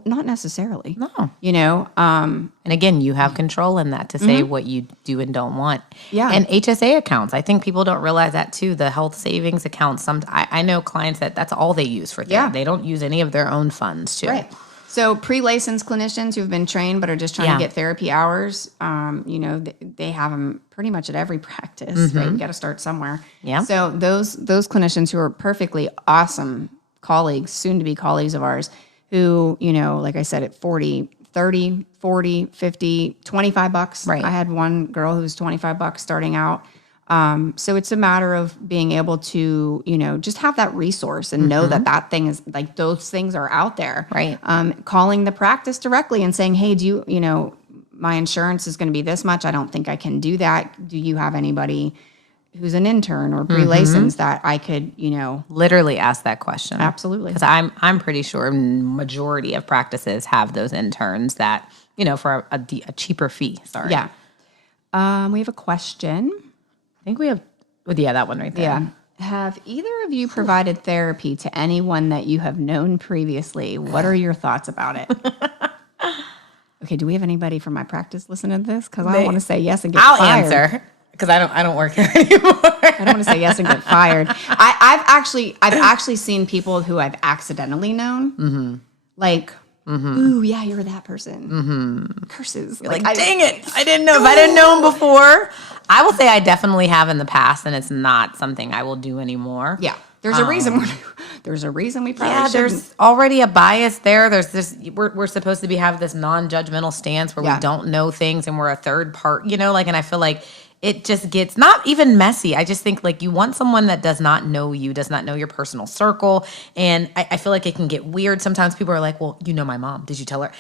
not necessarily. No. And again, you have control in that to say what you do and don't want. Yeah. And HSA accounts. I think people don't realize that too. The health savings accounts. I know clients that's all they use for therapy. Yeah. They don't use any of their own funds too. Right. So pre-licensed clinicians who've been trained but are just trying to get therapy hours, they have them pretty much at every practice, right? You got to start somewhere. Yeah. So those clinicians who are perfectly awesome colleagues, soon to be colleagues of ours, who, like I said, at 40, 30, 40, 50, $25. Right. I had one girl who was $25 starting out. So it's a matter of being able to, just have that resource and know that thing is, like, those things are out there. Right. Calling the practice directly and saying, hey, do you, my insurance is going to be this much. I don't think I can do that. Do you have anybody who's an intern or pre-licensed that I could, literally ask that question? Absolutely. Because I'm pretty sure majority of practices have those interns that, for a cheaper fee. Sorry. Yeah. We have a question. I think we have, that one right there. Have either of you provided therapy to anyone that you have known previously? What are your thoughts about it? Okay, do we have anybody from my practice listening to this? Because I don't want to say yes and get I'll fired. answer because I don't work here anymore. I don't want to say yes and get fired. I've actually seen people who I've accidentally known, like, ooh, yeah, you're that person. Curses. Like, dang it. I didn't know. If I didn't know him before, I will say I definitely have in the past, and it's not something I will do anymore. Yeah. There's a reason. There's a reason we probably shouldn't. There's already a bias there. There's this. We're supposed to have this non-judgmental stance where we don't know things and we're a third part. And I feel like it just gets not even messy. I just think like you want someone that does not know you, does not know your personal circle, and I feel like it can get weird. Sometimes people are like, "Well, you know my mom. Did you tell her?"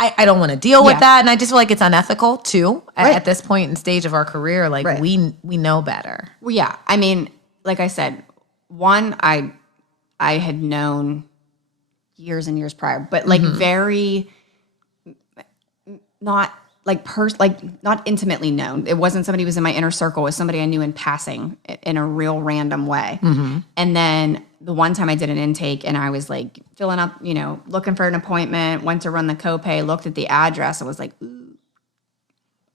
I don't want to deal with that, and I just feel like it's unethical too at this point and stage of our career. Like we know better. Well, yeah. I mean, like I said, one I had known years and years prior, but like very not not intimately known. It wasn't somebody who was in my inner circle. It was somebody I knew in passing in a real random way. And then the one time I did an intake and I was like filling up, looking for an appointment, went to run the copay, looked at the address and was like, ooh,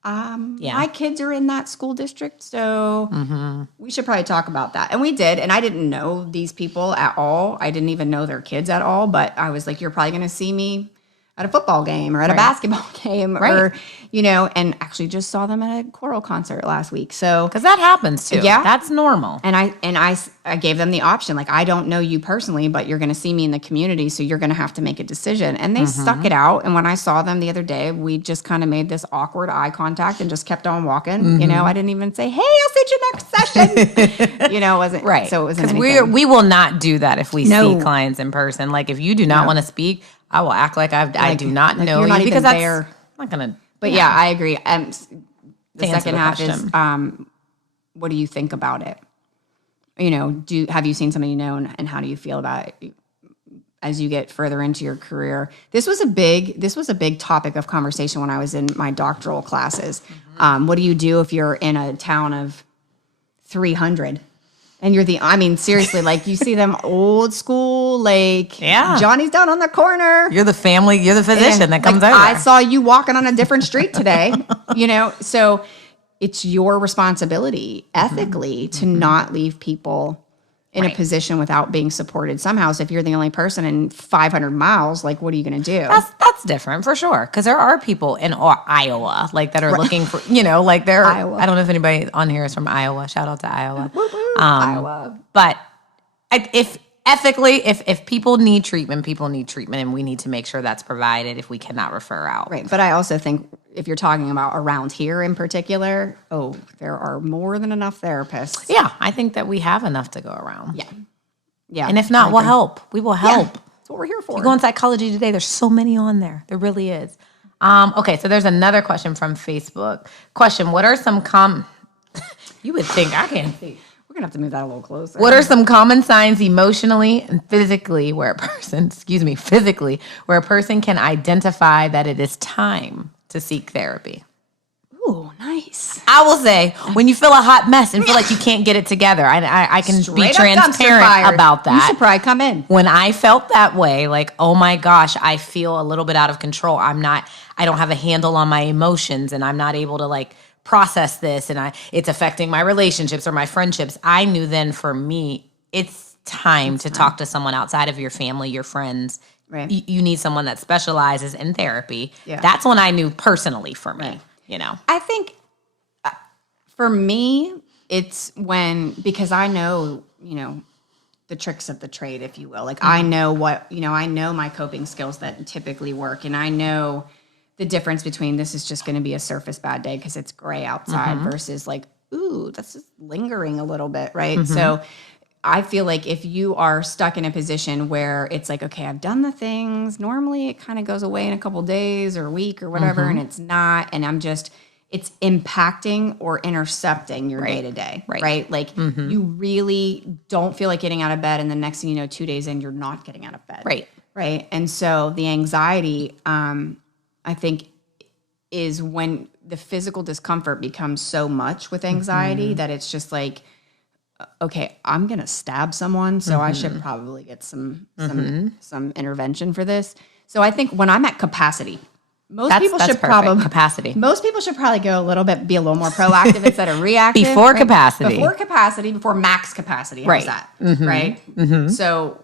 my kids are in that school district, so we should probably talk about that. And we did, and I didn't know these people at all. I didn't even know their kids at all, but I was like, you're probably going to see me at a football game or at a basketball game or, and actually just saw them at a choral concert last week. So, because that happens too. Yeah. That's normal. And I gave them the option, like, I don't know you personally, but you're going to see me in the community. So you're going to have to make a decision. And they stuck it out. And when I saw them the other day, we just kind of made this awkward eye contact and just kept on walking. I didn't even say, hey, I'll see you next session. It wasn't right. So it wasn't anything. We will not do that if we see clients in person. Like if you do not want to speak, I will act like I do not know you because that's not going to. But yeah, I agree. The second half is, what do you think about it? Have you seen somebody you know, and how do you feel about it as you get further into your career? This was a big topic of conversation when I was in my doctoral classes. What do you do if you're in a town of 300? And you're seriously, like you see them old school, like Johnny's down on the corner. You're the physician that comes over. I saw you walking on a different street today, so it's your responsibility ethically to not leave people in a position without being supported somehow. So if you're the only person in 500 miles, like, what are you going to do? That's different for sure. Because there are people in Iowa, like that are looking for, like they're, Iowa. I don't know if anybody on here is from Iowa. Shout out to Iowa. Iowa. But if people need treatment, and we need to make sure that's provided if we cannot refer out. Right. But I also think if you're talking about around here in particular, there are more than enough therapists. Yeah, I think that we have enough to go around. Yeah. Yeah. And if not, we'll help. We will help. Yeah, that's what we're here for. If you go in psychology today, there's so many on there. There really is. Okay, so there's another question from Facebook. Question, what are some you would think, I can't see. We're going to have to move that a little closer. What are some common signs emotionally and physically where a person can identify that it is time to seek therapy? Ooh, nice. I will say, when you feel a hot mess and feel like you can't get it together, I can be transparent about that. You should probably come in. When I felt that way, like, oh my gosh, I feel a little bit out of control. I don't have a handle on my emotions and I'm not able to process this and it's affecting my relationships or my friendships. I knew then for me, it's time to talk to someone outside of your family, your friends. Right. You need someone that specializes in therapy. Yeah. That's when I knew personally for me, I think for me, it's because I know, the tricks of the trade, if you will. Like I know I know my coping skills that typically work, and I know the difference between this is just going to be a surface bad day because it's gray outside versus like, ooh, that's just lingering a little bit, right? So I feel like if you are stuck in a position where it's like, okay, I've done the things, normally it kind of goes away in a couple days or a week or whatever, and it's not, and it's impacting or intercepting your day-to-day, right? Like you really don't feel like getting out of bed, and the next thing you know, 2 days in, you're not getting out of bed. Right. And so the anxiety, I think, is when the physical discomfort becomes so much with anxiety that it's just like, okay, I'm going to stab someone, so I should probably get some intervention for this. So I think when I'm at capacity, most people should probably go a little bit, be a little more proactive instead of reactive. Before right? capacity. Before max capacity. How's Right. that? Right? So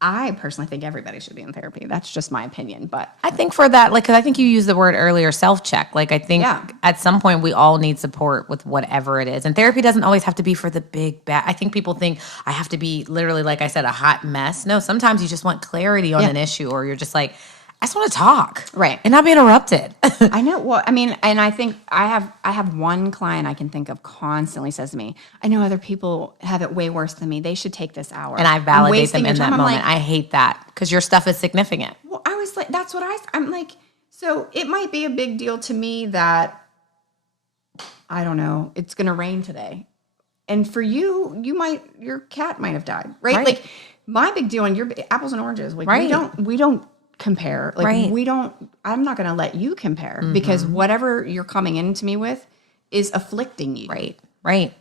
I personally think everybody should be in therapy. That's just my opinion. But I think for that, like, 'cause I think you used the word earlier, self-check. Like, I think at some point we all need support with whatever it is. And therapy doesn't always have to be for the big bad. I think people think I have to be literally, like I said, a hot mess. No, sometimes you just want clarity on an issue, or you're just like, I just want to talk. Right. And not be interrupted. I know. Well, I mean, and I think I have one client I can think of constantly says to me, I know other people have it way worse than me. They should take this hour. And I validate them in that moment. Like, I hate that because your stuff is significant. Well, I was like, that's what I'm like, so it might be a big deal to me that, I don't know, it's going to rain today. And for you, your cat might have died, right? Like my big deal, and your apples and oranges, like we don't compare. Like I'm not going to let you compare because whatever you're coming into me with is afflicting you. Right.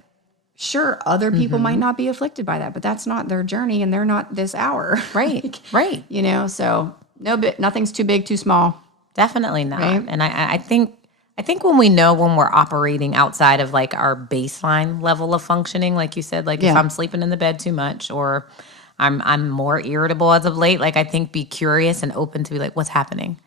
Sure, other people might not be afflicted by that, but that's not their journey and they're not this hour. Right. You know, so nothing's too big, too small. Definitely not. Right? And I think when we know when we're operating outside of like our baseline level of functioning, like you said, like if I'm sleeping in the bed too much or I'm more irritable as of late, like I think be curious and open to be like, what's happening?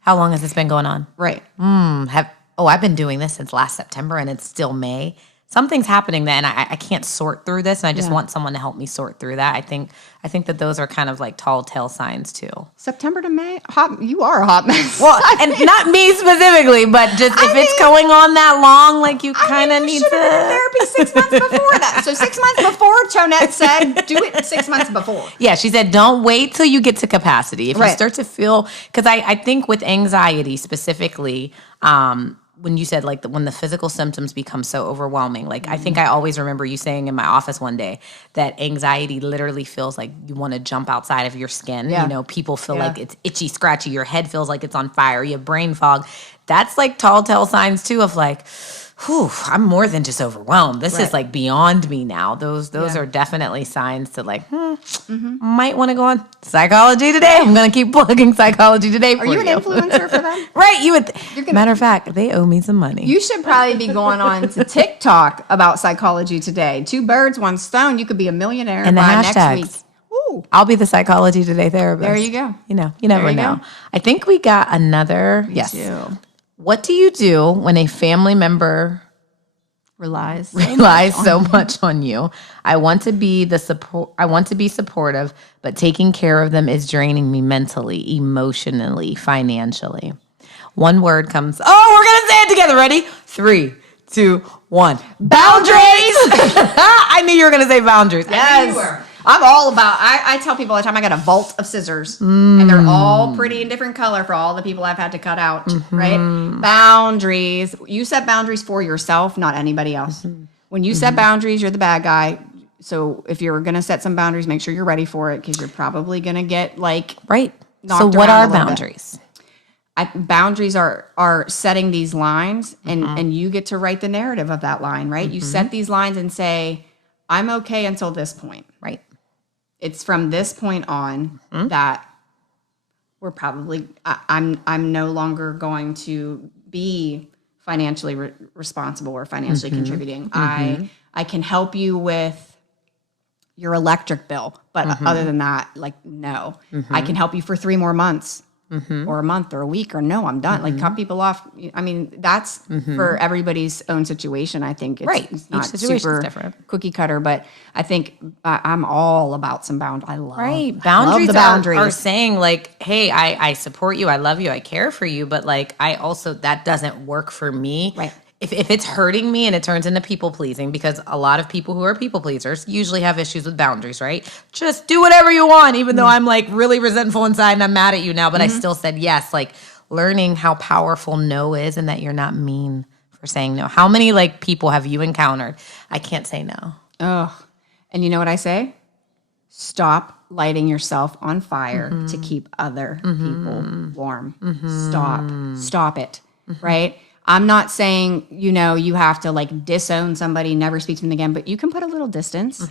How long has this been going on? Right. I've been doing this since last September and it's still May. Something's happening then. I can't sort through this, and I just want someone to help me sort through that. I think that those are kind of like tall tale signs too. September to May, you are a hot mess. Well, and not me specifically, but just if it's going on that long, like you kind of need to. You should have been in therapy 6 months before that. So 6 months before, Tonette said, do it 6 months before. Yeah, she said, don't wait till you get to capacity. If you start to feel, because I think with anxiety specifically, when you said like when the physical symptoms become so overwhelming, like I think I always remember you saying in my office one day that anxiety literally feels like you want to jump outside of your skin. You know, people feel like it's itchy, scratchy. Your head feels like it's on fire. You have brain fog. That's like tall tale signs too of like, whew, I'm more than just overwhelmed. This is like beyond me now. Those are definitely signs to like, might want to go on Psychology Today. I'm going to keep plugging Psychology Today for you. Are you an influencer for them? Right. Matter of fact, they owe me some money. You should probably be going on to TikTok about Psychology Today. 2 birds, 1 stone. You could be a millionaire and the by hashtags. next week. Ooh. I'll be the Psychology Today therapist. There you go. You know, you never know. I think we got another. Me too. What do you do when a family member relies so much on you? I want to be supportive, but taking care of them is draining me mentally, emotionally, financially. One word comes. Oh, we're gonna say it together. Ready? 3, 2, 1. Boundaries. I knew you were gonna say boundaries. Yes. I'm all about, I tell people all the time, I got a vault of scissors and they're all pretty and different color for all the people I've had to cut out, right? Boundaries. You set boundaries for yourself, not anybody else. When you set boundaries, you're the bad guy. So if you're going to set some boundaries, make sure you're ready for it because you're probably going to get like So what are boundaries? Boundaries are setting these lines and you get to write the narrative of that line, right? You set these lines and say, I'm okay until this point. Right. It's from this point on that we're probably, I'm no longer going to be financially responsible or financially contributing. I can help you with your electric bill, but other than that, like, no. I can help you for 3 more months. Or a month or a week or no, I'm done. Like cut people off. I mean, that's for everybody's own situation. I think it's not super different. Cookie cutter, but I think I'm all about some boundaries. Boundaries, boundaries. Are saying like, hey, I support you, I love you, I care for you, but like I also, that doesn't work for me. Right. If it's hurting me and it turns into people pleasing, because a lot of people who are people pleasers usually have issues with boundaries, right? Just do whatever you want, even though I'm like really resentful inside and I'm mad at you now, but I still said yes. Like learning how powerful no is and that you're not mean for saying no. How many like people have you encountered? I can't say no. Oh, and you know what I say? Stop lighting yourself on fire to keep other people warm. Stop it, right? I'm not saying, you have to like disown somebody, never speak to them again, but you can put a little distance.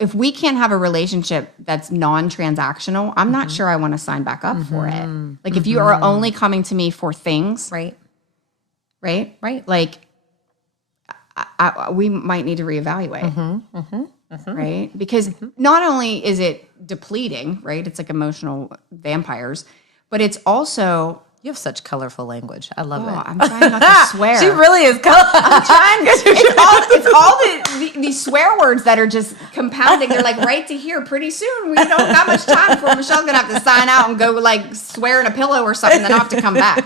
If we can't have a relationship that's non-transactional, I'm not sure I want to sign back up for it. Like if you are only coming to me for things, Right. like we might need to reevaluate, right? Because not only is it depleting, right? It's like emotional vampires, but it's also... You have such colorful language. I love it. I'm trying not to swear. She really is colorful. I'm trying. It's all the swear words that are just compounding. They're like right to here. Pretty soon we don't got much time for Michelle's gonna have to sign out and go like swear in a pillow or something. Then I'll have to come back.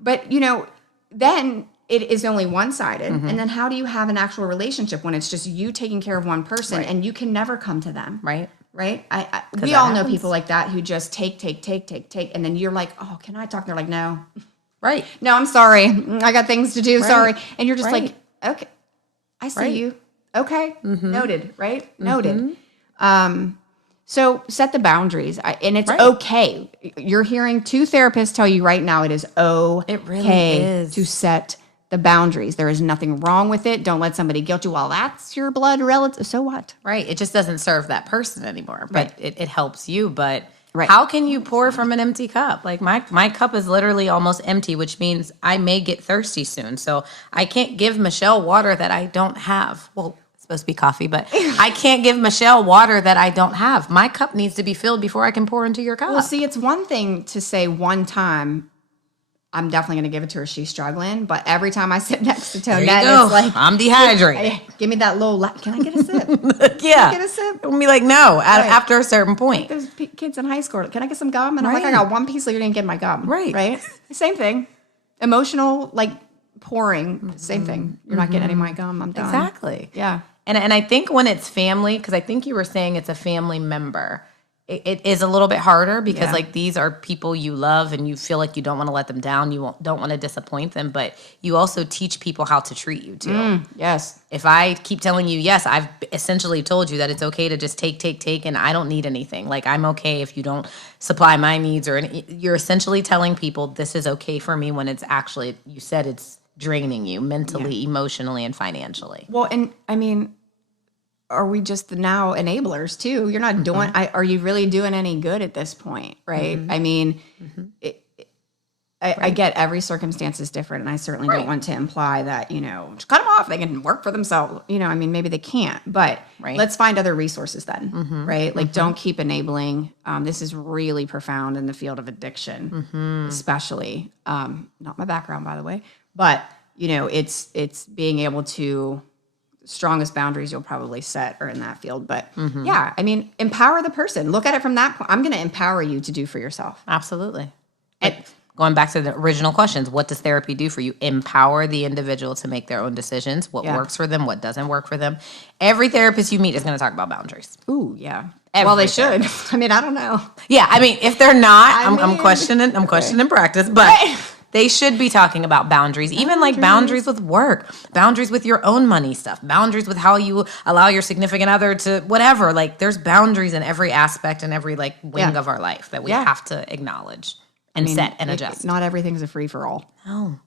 But then it is only one-sided. And then how do you have an actual relationship when it's just you taking care of one person and you can never come to them? Right. Right? We all know people like that who just take. And then you're like, oh, can I talk? And they're like, no. Right. No, I'm sorry. I got things to do. Sorry. And you're just like, okay, I see you. Okay. Noted. Right? Noted. So set the boundaries. And it's okay. You're hearing 2 therapists tell you right now it is okay It really is. to set the boundaries. There is nothing wrong with it. Don't let somebody guilt you. Well, that's your blood relative. So what? Right. It just doesn't serve that person anymore. But it helps you. But Right. how can you pour from an empty cup? Like my cup is literally almost empty, which means I may get thirsty soon. So I can't give Michelle water that I don't have. Well, it's supposed to be coffee, but I can't give Michelle water that I don't have. My cup needs to be filled before I can pour into your cup. Well, see, it's one thing to say one time, I'm definitely going to give it to her. She's struggling. But every time I sit next to There you Tonette, go. it's like, I'm dehydrated. hey, give me that little, can I get a sip? Yeah. Get a sip? I'll be like, no, after a certain point. There's kids in high school. Can I get some gum? And I'm like, I got one piece, so you're going to get my gum. Right? Same thing. Emotional, like pouring, same thing. You're not getting any of my gum. I'm done. Exactly. Yeah. And I think when it's family, because I think you were saying it's a family member, it is a little bit harder because like these are people you love and you feel like you don't want to let them down. You don't want to disappoint them, but you also teach people how to treat you too. Yes. If I keep telling you, yes, I've essentially told you that it's okay to just take, and I don't need anything. Like I'm okay if you don't supply my needs you're essentially telling people this is okay for me when it's actually, you said it's draining you mentally, emotionally, and financially. Well, and I mean, are we just now enablers too? You're not doing, are you really doing any good at this point? Right. I mean, I get every circumstance is different. And I certainly don't want to imply that, just cut them off. They can work for themselves. I mean, maybe they can't, but let's find other resources then. Right. Like don't keep enabling. This is really profound in the field of addiction, especially, not my background, by the way, but it's being able to, strongest boundaries you'll probably set are in that field. But yeah, I mean, empower the person. Look at it from that point. I'm going to empower you to do for yourself. Absolutely. Going back to the original questions, what does therapy do for you? Empower the individual to make their own decisions, what works for them, what doesn't work for them. Every therapist you meet is going to talk about boundaries. Ooh, yeah. Well, they should. I mean, I don't know. Yeah, I mean, if they're not, I'm questioning practice, but they should be talking about boundaries, even like boundaries with work, boundaries with your own money stuff, boundaries with how you allow your significant other to whatever. Like there's boundaries in every aspect and every like wing of our life that we have to acknowledge and set and adjust. Not everything's a free for all. No.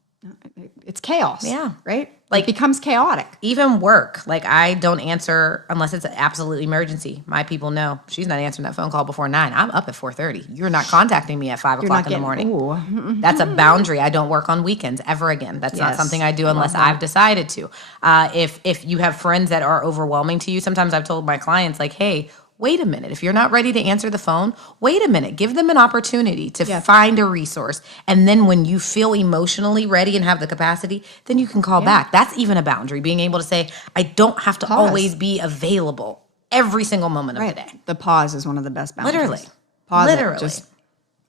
It's chaos. Yeah. Right? Like it becomes chaotic. Even work. Like I don't answer unless it's an absolute emergency. My people know she's not answering that phone call before 9. I'm up at 4:30. You're not contacting me at 5 o'clock in the morning. Ooh. That's a boundary. I don't work on weekends ever again. That's not something I do unless I've decided to. If you have friends that are overwhelming to you, sometimes I've told my clients like, hey, wait a minute. If you're not ready to answer the phone, wait a minute. Give them an opportunity to find a resource. And then when you feel emotionally ready and have the capacity, then you can call back. That's even a boundary, being able to say, I don't have to always be available every single moment of the day. The pause is one of the best boundaries. Literally. Pause Literally. it. Just,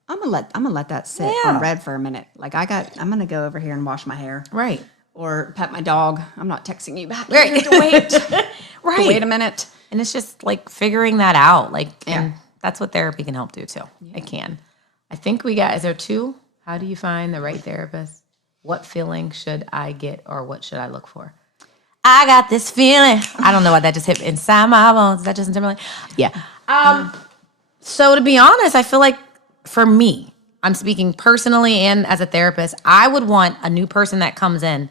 I'm gonna let that sit on red for a minute. Like I'm gonna go over here and wash my hair. Right. Or pet my dog. I'm not texting you back. Right. You have to wait. Right. To wait a minute. And it's just like figuring that out. Like, and that's what therapy can help do too. It can. I think is there 2? How do you find the right therapist? What feeling should I get or what should I look for? I got this feeling. I don't know why that just hit inside my bones. Is that Justin Timberlake? Yeah. So to be honest, I feel like for me, I'm speaking personally and as a therapist, I would want a new person that comes in.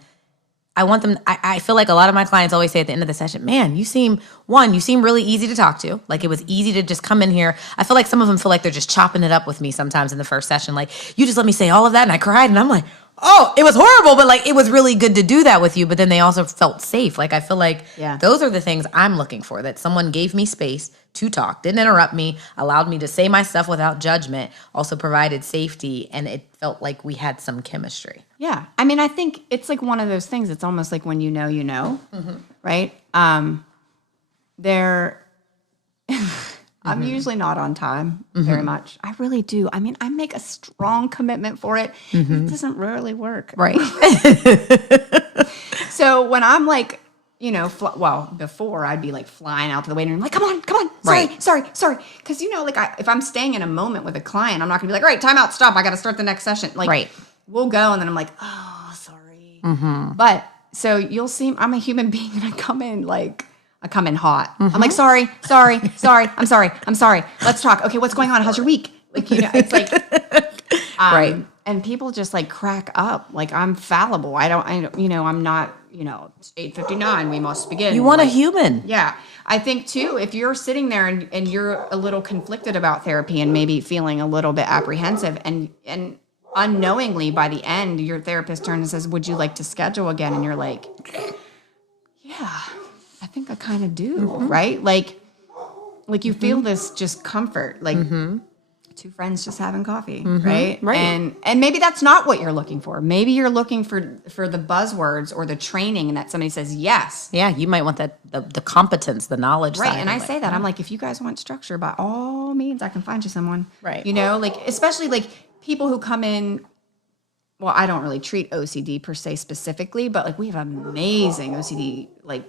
I want them, I feel like a lot of my clients always say at the end of the session, man, you seem really easy to talk to. Like it was easy to just come in here. I feel like some of them feel like they're just chopping it up with me sometimes in the first session. Like, you just let me say all of that and I cried and I'm like, oh, it was horrible, but like it was really good to do that with you. But then they also felt safe. Like I feel like those are the things I'm looking for, that someone gave me space to talk, didn't interrupt me, allowed me to say my stuff without judgment, also provided safety, and it felt like we had some chemistry. Yeah. I mean, I think it's like one of those things. It's almost like when you know, right? I'm usually not on time very much. I really do. I mean, I make a strong commitment for it. It doesn't rarely work. Right. So when I'm like, before I'd be like flying out to the waiting room, like, come on, sorry. Because, like if I'm staying in a moment with a client, I'm not gonna be like, all right, time out, stop, I got to start the next session. Like, we'll go, and then I'm like, oh, sorry. But so you'll see, I'm a human being, and I come in hot. I'm like, sorry. I'm sorry. Let's talk. Okay, what's going on? How's your week? Like, it's like, Right. And people just like crack up. Like, I'm fallible. I'm not, 8:59, we must begin. You want a human. Yeah. I think too, if you're sitting there and you're a little conflicted about therapy and maybe feeling a little bit apprehensive, and unknowingly by the end, your therapist turns and says, would you like to schedule again? And you're like, yeah, I think I kind of do. Right. Like you feel this just comfort, like two friends just having coffee. Right. And maybe that's not what you're looking for. Maybe you're looking for the buzzwords or the training, and that somebody says, yes. Yeah. You might want the competence, the knowledge. Right. Side And I say that, I'm like, if you guys want structure, by all means, I can find you someone. Right. Like, especially like people who come in. Well, I don't really treat OCD per se specifically, but like we have amazing OCD, like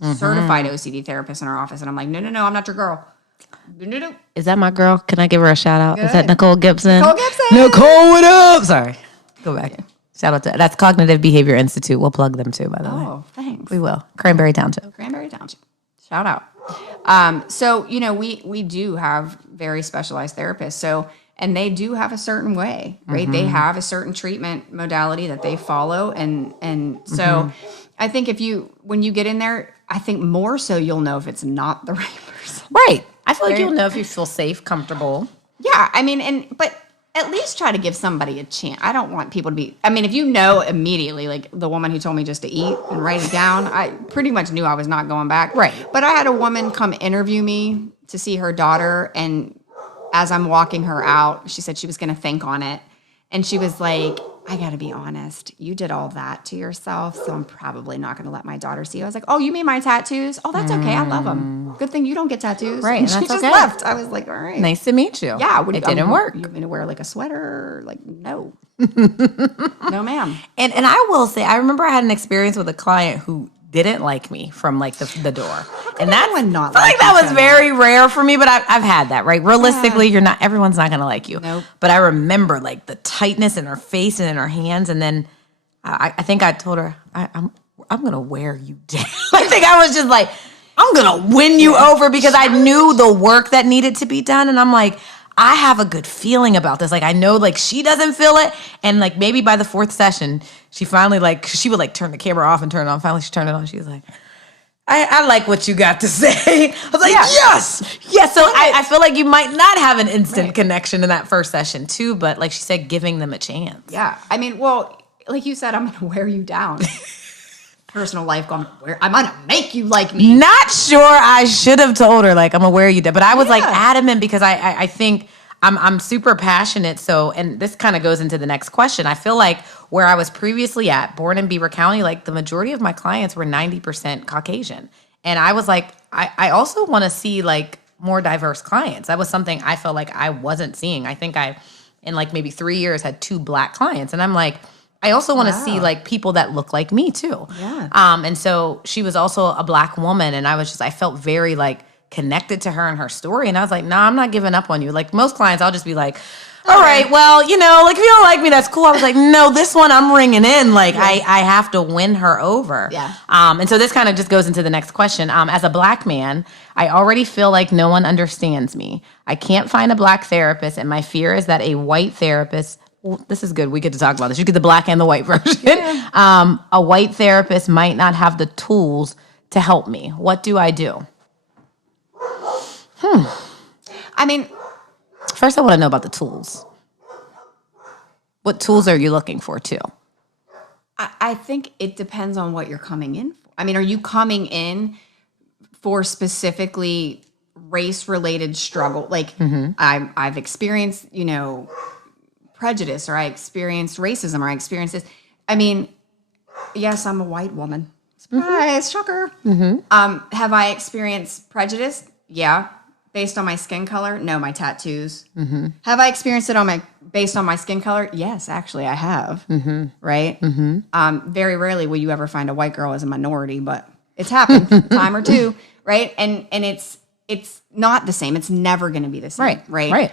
certified OCD therapists in our office. And I'm like, no, I'm not your girl. No. Is that my girl? Can I give her a shout out? Good. Is that Nicole Gibson? Nicole, what up? Sorry. Go back. Shout out to, that's Cognitive Behavior Institute. We'll plug them too, by the way. Oh, thanks. We will. Cranberry Township. Shout out. So, we do have very specialized therapists. So, and they do have a certain way, right? They have a certain treatment modality that they follow. And so I think when you get in there, I think more so you'll know if it's not the right person. Right. I feel like you'll know if you feel safe, comfortable. Yeah. I mean, but at least try to give somebody a chance. I don't want people to be, if you know immediately, like the woman who told me just to eat and write it down, I pretty much knew I was not going back. Right. But I had a woman come interview me to see her daughter, and as I'm walking her out, she said she was going to think on it. And she was like, I got to be honest. You did all that to yourself, so I'm probably not going to let my daughter see you. I was like, oh, you mean my tattoos? Oh, that's okay. I love them. Good thing you don't get tattoos. Right. And she that's just okay. left. I was like, all right. Nice to meet you. Yeah. It didn't work. You want me to wear like a sweater? Like, no. No, ma'am. And I will say, I remember I had an experience with a client who didn't like me from like the door. And that one not I feel like that was very rare for me, but I've had that, right? Realistically, everyone's not going to like you. Nope. But I remember like the tightness in her face and in her hands. And then I think I told her, I'm going to wear you down. I think I was just like, I'm going to win you over, because I knew the work that needed to be done. And I'm like, I have a good feeling about this. Like, I know, like, she doesn't feel it. And, like, maybe by the fourth session, she finally, like, she would, like, turn the camera off and turn it on. Finally, she turned it on. She was like, I like what you got to say. I was like, yes. Yeah, so I feel like you might not have an instant connection in that first session, too. But, like she said, giving them a chance. Yeah. Well, like you said, I'm going to wear you down. Personal life I'm going to make you like me. Not sure I should have told her, like, I'm going to wear you down. But I was, like, adamant, because I think I'm super passionate. So, and this kind of goes into the next question. I feel like where I was previously at, born in Beaver County, like the majority of my clients were 90% Caucasian. And I was like, I also want to see like more diverse clients. That was something I felt like I wasn't seeing. I think I, in like maybe 3 years, had 2 Black clients. And I'm like, I also want to see like people that look like me too. Yeah. And so she was also a Black woman, and I felt very like connected to her and her story. And I was like, nah, I'm not giving up on you. Like most clients, I'll just be like, all right, well, like if you don't like me, that's cool. I was like, no, this one I'm ringing in. Like I have to win her over. Yeah. And so this kind of just goes into the next question. As a Black man, I already feel like no one understands me. I can't find a Black therapist, and my fear is that a white therapist. Well, this is good. We get to talk about this. You get the Black and the white version. Yeah. A white therapist might not have the tools to help me. What do I do? I mean, first I want to know about the tools. What tools are you looking for too? I think it depends on what you're coming in for. I mean, are you coming in for specifically race-related struggle? Like I've experienced, prejudice, or I experienced racism, or I experienced this. I mean, yes, I'm a white woman. Surprise, shocker. Have I experienced prejudice? Yeah. Based on my skin color? No, my tattoos. Have I experienced it based on my skin color? Yes, actually, I have. Right? Very rarely will you ever find a white girl as a minority, but it's happened a time or two, right? And it's not the same. It's never going to be the same, right?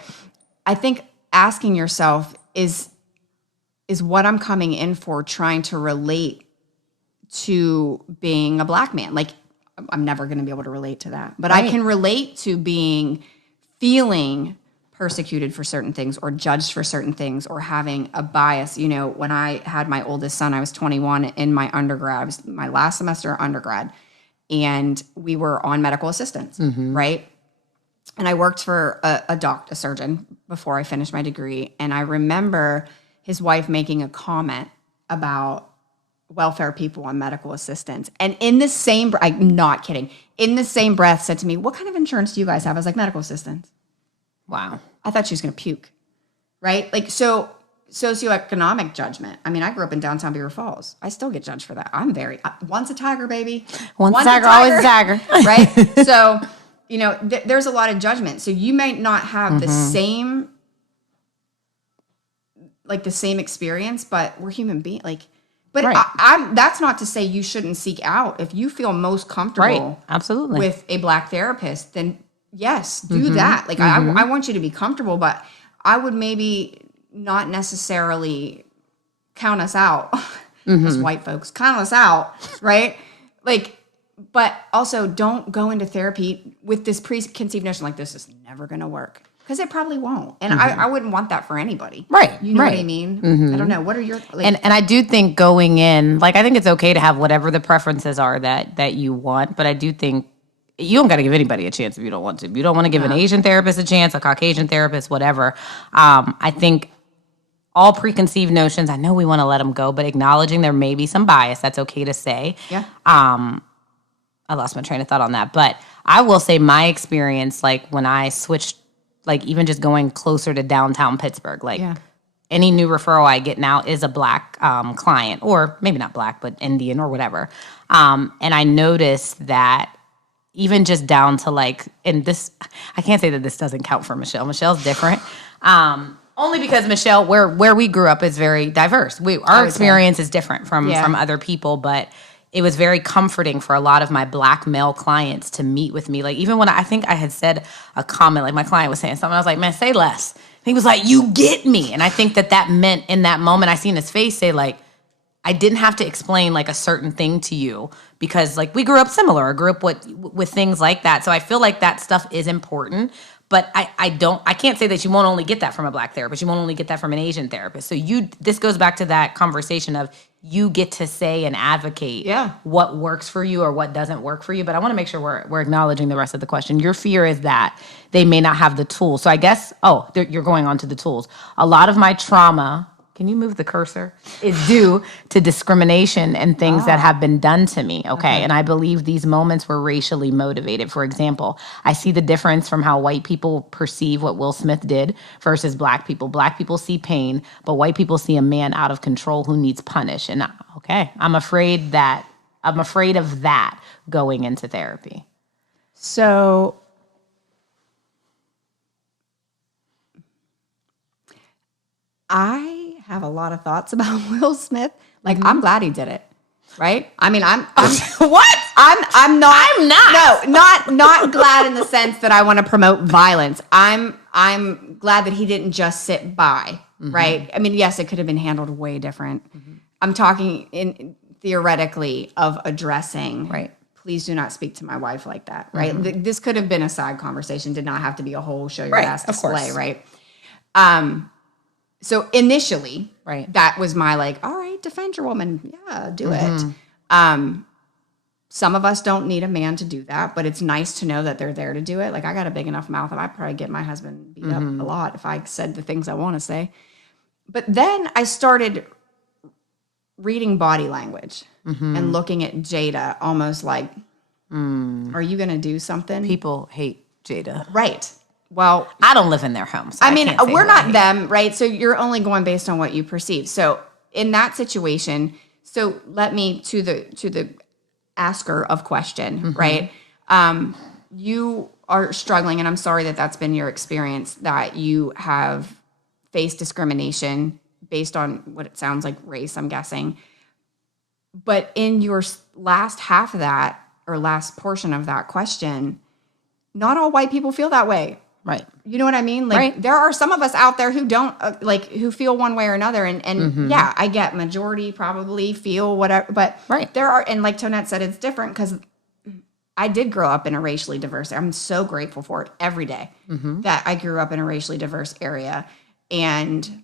I think asking yourself is what I'm coming in for, trying to relate to being a Black man. Like, I'm never going to be able to relate to that. But I can relate to feeling persecuted for certain things, or judged for certain things, or having a bias. When I had my oldest son, I was 21 in my undergrad. It was my last semester of undergrad. And we were on medical assistance, right? And I worked for a surgeon before I finished my degree. And I remember his wife making a comment about welfare people on medical assistance. And in the same, I'm not kidding, in the same breath said to me, what kind of insurance do you guys have? I was like, medical assistance. Wow. I thought she was going to puke, right? Like, so socioeconomic judgment. I mean, I grew up in downtown Beaver Falls. I still get judged for that. I'm once a tiger, baby. Once a tiger, always a tiger. Right? So, there's a lot of judgment. So you might not have the same experience, but we're human beings. But that's not to say you shouldn't seek out. If you feel most comfortable absolutely, with a Black therapist, then yes, do that. Like, I want you to be comfortable, but I would maybe not necessarily count us out as white folks. Count us out, right? But also don't go into therapy with this preconceived notion like this is never going to work. Because it probably won't. And I wouldn't want that for anybody. Right. You know what I mean? I don't know. What are your... And I do think going in, I think it's okay to have whatever the preferences are that you want. But I do think you don't got to give anybody a chance if you don't want to. If you don't want to give an Asian therapist a chance, a Caucasian therapist, whatever. I think all preconceived notions, I know we want to let them go, but acknowledging there may be some bias, that's okay to say. Yeah. I lost my train of thought on that. But I will say my experience, when I switched, even just going closer to downtown Pittsburgh, any new referral I get now is a Black client, or maybe not Black, but Indian or whatever. And I noticed that even just down to and this, I can't say that this doesn't count for Michelle. Michelle's different. Only because Michelle, where we grew up is very diverse. Our experience is different from other people, but it was very comforting for a lot of my Black male clients to meet with me. Even when I think I had said a comment, my client was saying something, I was like, man, say less. And he was like, you get me. And I think that meant in that moment, I seen his face say I didn't have to explain a certain thing to you because we grew up similar, or grew up with things like that. So I feel like that stuff is important. But I can't say that you won't only get that from a Black therapist. You won't only get that from an Asian therapist. So this goes back to that conversation of you get to say and advocate what works for you or what doesn't work for you. But I want to make sure we're acknowledging the rest of the question. Your fear is that they may not have the tools. So I guess, you're going on to the tools. A lot of my trauma, can you move the cursor, is due to discrimination and things that have been done to me, okay? And I believe these moments were racially motivated. For example, I see the difference from how white people perceive what Will Smith did versus Black people. Black people see pain, but white people see a man out of control who needs punished. And I'm afraid of that going into therapy. So I have a lot of thoughts about Will Smith. I'm glad he did it. right? I mean, I'm What? I'm not. I'm not. No, not glad in the sense that I want to promote violence. I'm glad that he didn't just sit by, right? I mean, yes, it could have been handled way different. I'm talking in theoretically of addressing, Right. Please do not speak to my wife like that, right? This could have been a side conversation, did not have to be a whole show your Right, ass of display, course. right? So initially, Right. that was my like, all right, defend your woman. Yeah, do it. Some of us don't need a man to do that, but it's nice to know that they're there to do it. Like I got a big enough mouth that I'd probably get my husband beat up a lot if I said the things I want to say. But then I started reading body language and looking at Jada almost like, are you going to do something? People hate Jada. Right. Well, I don't live in their home. So I mean, can't say we're who I not hate. them, right? So you're only going based on what you perceive. So in that situation, so let me to the asker of question, right? You are struggling, and I'm sorry that that's been your experience, that you have faced discrimination based on what it sounds like race, I'm guessing. But in your last half of that, or last portion of that question, not all white people feel that way. Right. You know what I mean? Like Right. there are some of us out there who don't who feel one way or another. And yeah, I get majority probably feel whatever, but Right. there are, and like Tonette said, it's different because I did grow up in a racially diverse. I'm so grateful for it every day that I grew up in a racially diverse area, and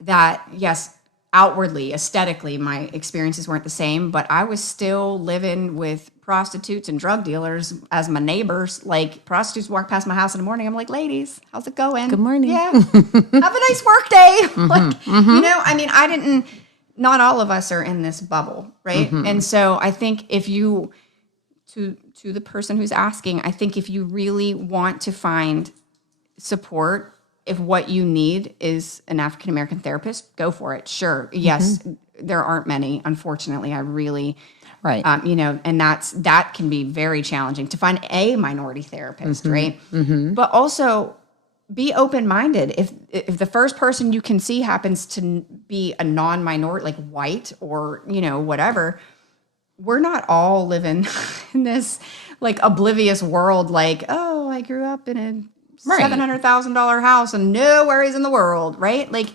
that yes, outwardly, aesthetically, my experiences weren't the same, but I was still living with prostitutes and drug dealers as my neighbors. Like prostitutes walk past my house in the morning. I'm like, ladies, how's it going? Good morning. Yeah. Have a nice work day. Like, you know, I mean, not all of us are in this bubble. Right. And so I think if you, to the person who's asking, I think if you really want to find support, if what you need is an African-American therapist, go for it. Sure. Yes. There aren't many, unfortunately. I really, Right. you know, and that can be very challenging to find a minority therapist, right? But also be open-minded. If the first person you can see happens to be a non-minority, like white or, you know, whatever, we're not all living in this like oblivious world. Like, oh, I grew up in a $700,000 house and no worries in the world, right? Like,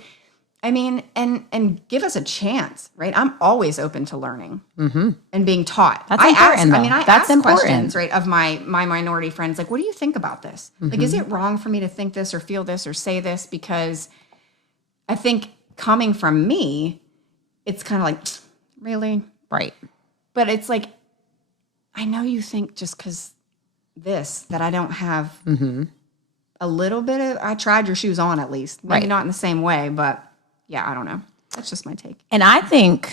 I mean, and give us a chance, right? I'm always open to learning and being taught. That's important, though. I That's ask important. questions, right, of my minority friends, like, what do you think about this? Like, is it wrong for me to think this or feel this or say this? Because I think coming from me, it's kind of like, really? Right. But it's like, I know you think just because that I don't have a little bit of, I tried your shoes on at least. Maybe Right. not in the same way, but yeah, I don't know. That's just my take. And I think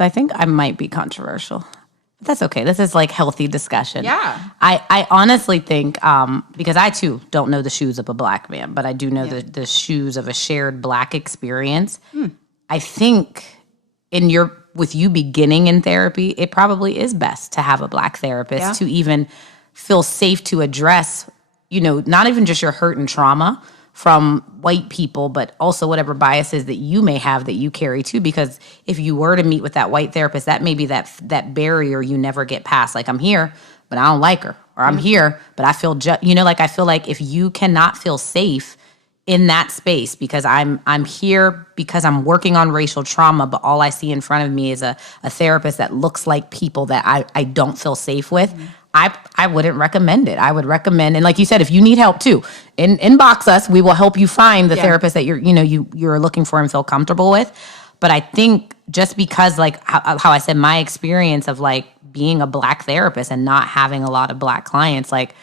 I might be controversial. But that's okay. This is like healthy discussion. Yeah. I honestly think, because I too don't know the shoes of a black man, but I do know the shoes of a shared black experience. I think with you beginning in therapy, it probably is best to have a black therapist to even feel safe to address, you know, not even just your hurt and trauma from white people, but also whatever biases that you may have that you carry too. Because if you were to meet with that white therapist, that may be that barrier you never get past. Like, I'm here, but I don't like her. Or I'm here, but I feel, I feel like if you cannot feel safe in that space, because I'm here because I'm working on racial trauma, but all I see in front of me is a therapist that looks like people that I don't feel safe with, I wouldn't recommend it. I would recommend, and like you said, if you need help too, inbox us. We will help you find the therapist that you're looking for and feel comfortable with. But I think just because, like how I said, my experience of like being a black therapist and not having a lot of black clients, like,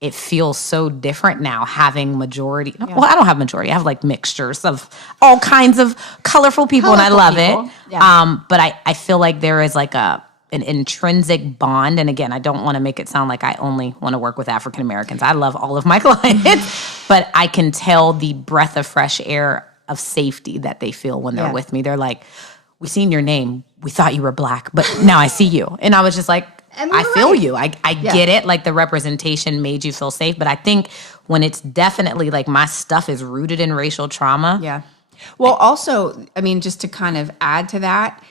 it feels so different now having majority. Well, I don't have majority. I have like mixtures of all kinds of colorful people, and I love it. Yeah. But I feel like there is like an intrinsic bond. And again, I don't want to make it sound like I only want to work with African Americans. I love all of my clients, but I can tell the breath of fresh air of safety that they feel when they're with me. They're like, we seen your name. We thought you were black, but now I see you. And I was just like, I feel you. I get it. Like, the representation made you feel safe. But I think when it's definitely like my stuff is rooted in racial trauma. Yeah. Well, also, I mean, just to kind of add to that,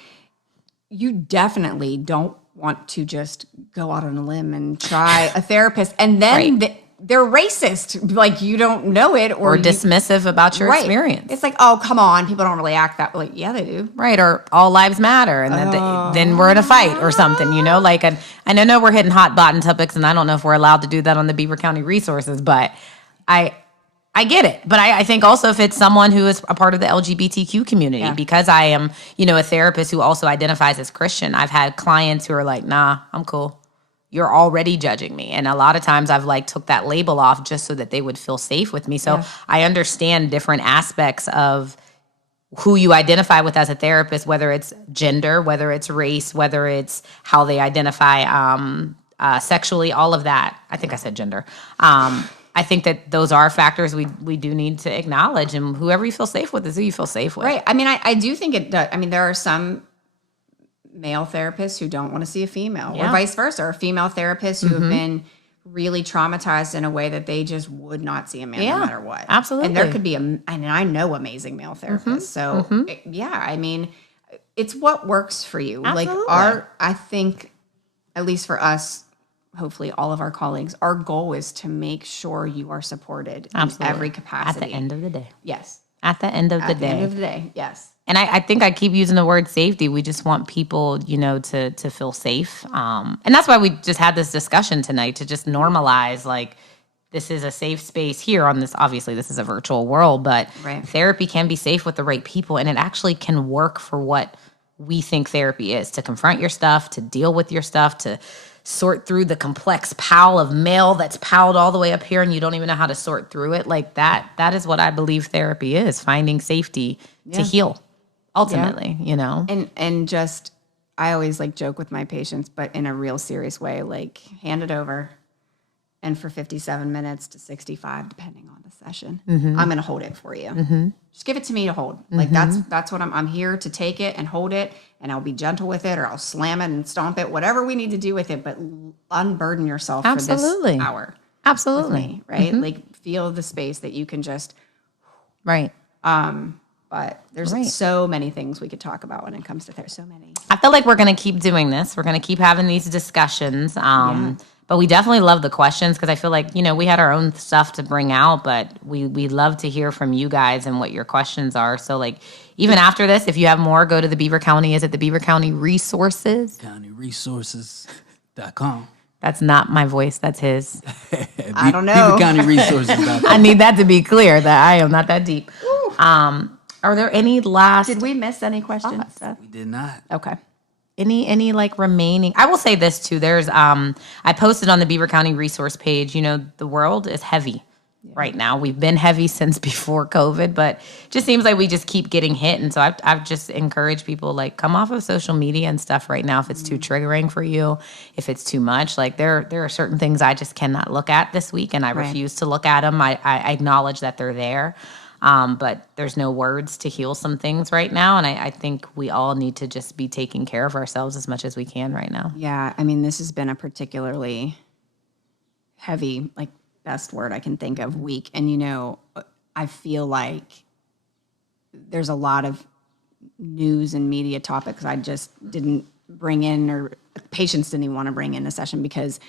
you definitely don't want to just go out on a limb and try a therapist and then they're racist, like you don't know it or dismissive about your experience. It's like, oh, come on, people don't really act that way. Yeah, they do. Right, or all lives matter, and then we're in a fight or something, like, and I know we're hitting hot button topics, and I don't know if we're allowed to do that on the Beaver County Resources, but I get it. But I think also if it's someone who is a part of the LGBTQ community, because I am, a therapist who also identifies as Christian, I've had clients who are like, nah, I'm cool. You're already judging me. And a lot of times I've took that label off just so that they would feel safe with me. So I understand different aspects of who you identify with as a therapist, whether it's gender, whether it's race, whether it's how they identify sexually, all of that. I think I said gender. I think that those are factors we do need to acknowledge, and whoever you feel safe with is who you feel safe with. Right. I mean, I do think it does. I mean, there are some male therapists who don't want to see a female or vice versa, or female therapists who have been really traumatized in a way that they just would not see a man no matter what. Absolutely. And there could be and I know amazing male therapists. So I mean, it's what works for you. Absolutely. Like I think, at least for us, hopefully all of our colleagues, our goal is to make sure you are supported in every capacity. At the end of the day. Yes. At the end of the day. At the end of the day, yes. And I think I keep using the word safety. We just want people, to feel safe. And that's why we just had this discussion tonight, to just normalize, this is a safe space here on this. Obviously, this is a virtual world, but therapy can be safe with the right people. And it actually can work for what we think therapy is, to confront your stuff, to deal with your stuff, to sort through the complex pile of mail that's piled all the way up here and you don't even know how to sort through it. Like that is what I believe therapy is, finding safety to heal. Ultimately, And just, I always joke with my patients, but in a real serious way, hand it over. And for 57 minutes to 65, depending on the session, I'm going to hold it for you. Just give it to me to hold. That's what I'm here to take it and hold it. And I'll be gentle with it, or I'll slam it and stomp it, whatever we need to do with it, but unburden yourself for this hour. Absolutely. With me, right? Feel the space that you can just. Right. But there's so many things we could talk about when it comes to therapy. So many. I feel like we're going to keep doing this. We're going to keep having these discussions. But we definitely love the questions, because I feel like, we had our own stuff to bring out, but we love to hear from you guys and what your questions are. So even after this, if you have more, go to the Beaver County. Is it the Beaver County Resources? CountyResources.com. That's not my voice. That's his. I don't know. BeaverCountyResources.com. I need that to be clear that I am not that deep. Are there any last? Did we miss any questions? We did not. Okay. Any remaining? I will say this too. There's I posted on the Beaver County resource page. The world is heavy right now. We've been heavy since before COVID, but it just seems like we just keep getting hit. And so I've just encouraged people, come off of social media and stuff right now if it's too triggering for you, if it's too much. There are certain things I just cannot look at this week, and I refuse to look at them. I acknowledge that they're there. But there's no words to heal some things right now. And I think we all need to just be taking care of ourselves as much as we can right now. Yeah. I mean, this has been a particularly heavy, best word I can think of, week. And, I feel like there's a lot of news and media topics I just didn't bring in, or patients didn't even want to bring in a session, because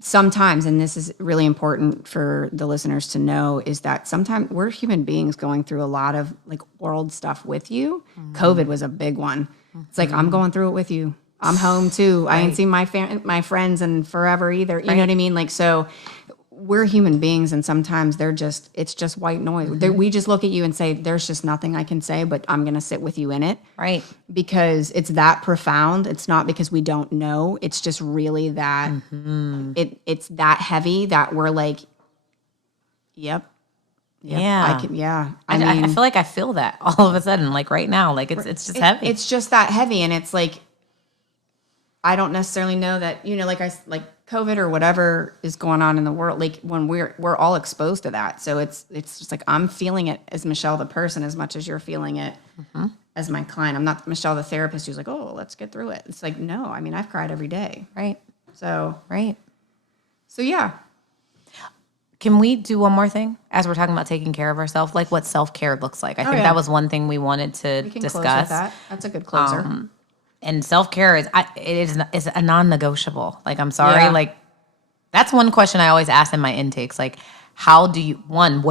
sometimes, and this is really important for the listeners to know, is that sometimes we're human beings going through a lot of world stuff with you. COVID was a big one. It's I'm going through it with you. I'm home too. I ain't seen my friends in forever either. You know what I mean? So we're human beings, and sometimes it's just white noise. We just look at you and say, there's just nothing I can say, but I'm going to sit with you in it. Right. Because it's that profound. It's not because we don't know. It's just really that, it's that heavy that we're yep. Yeah. I mean, I feel like I feel that all of a sudden, right now, it's just heavy. It's just that heavy. And it's I don't necessarily know that, COVID or whatever is going on in the world, when we're all exposed to that. So it's just I'm feeling it as Michelle the person as much as you're feeling it as my client. I'm not Michelle the therapist who's oh, let's get through it. It's no, I mean, I've cried every day. Right. So yeah. Can we do one more thing as we're talking about taking care of ourselves, what self-care looks like? I think that was one thing we wanted to discuss. Close with that. That's a good closer. and self-care is a non-negotiable. Like, I'm sorry. Yeah. Like, that's one question I always ask in my intakes. Like, what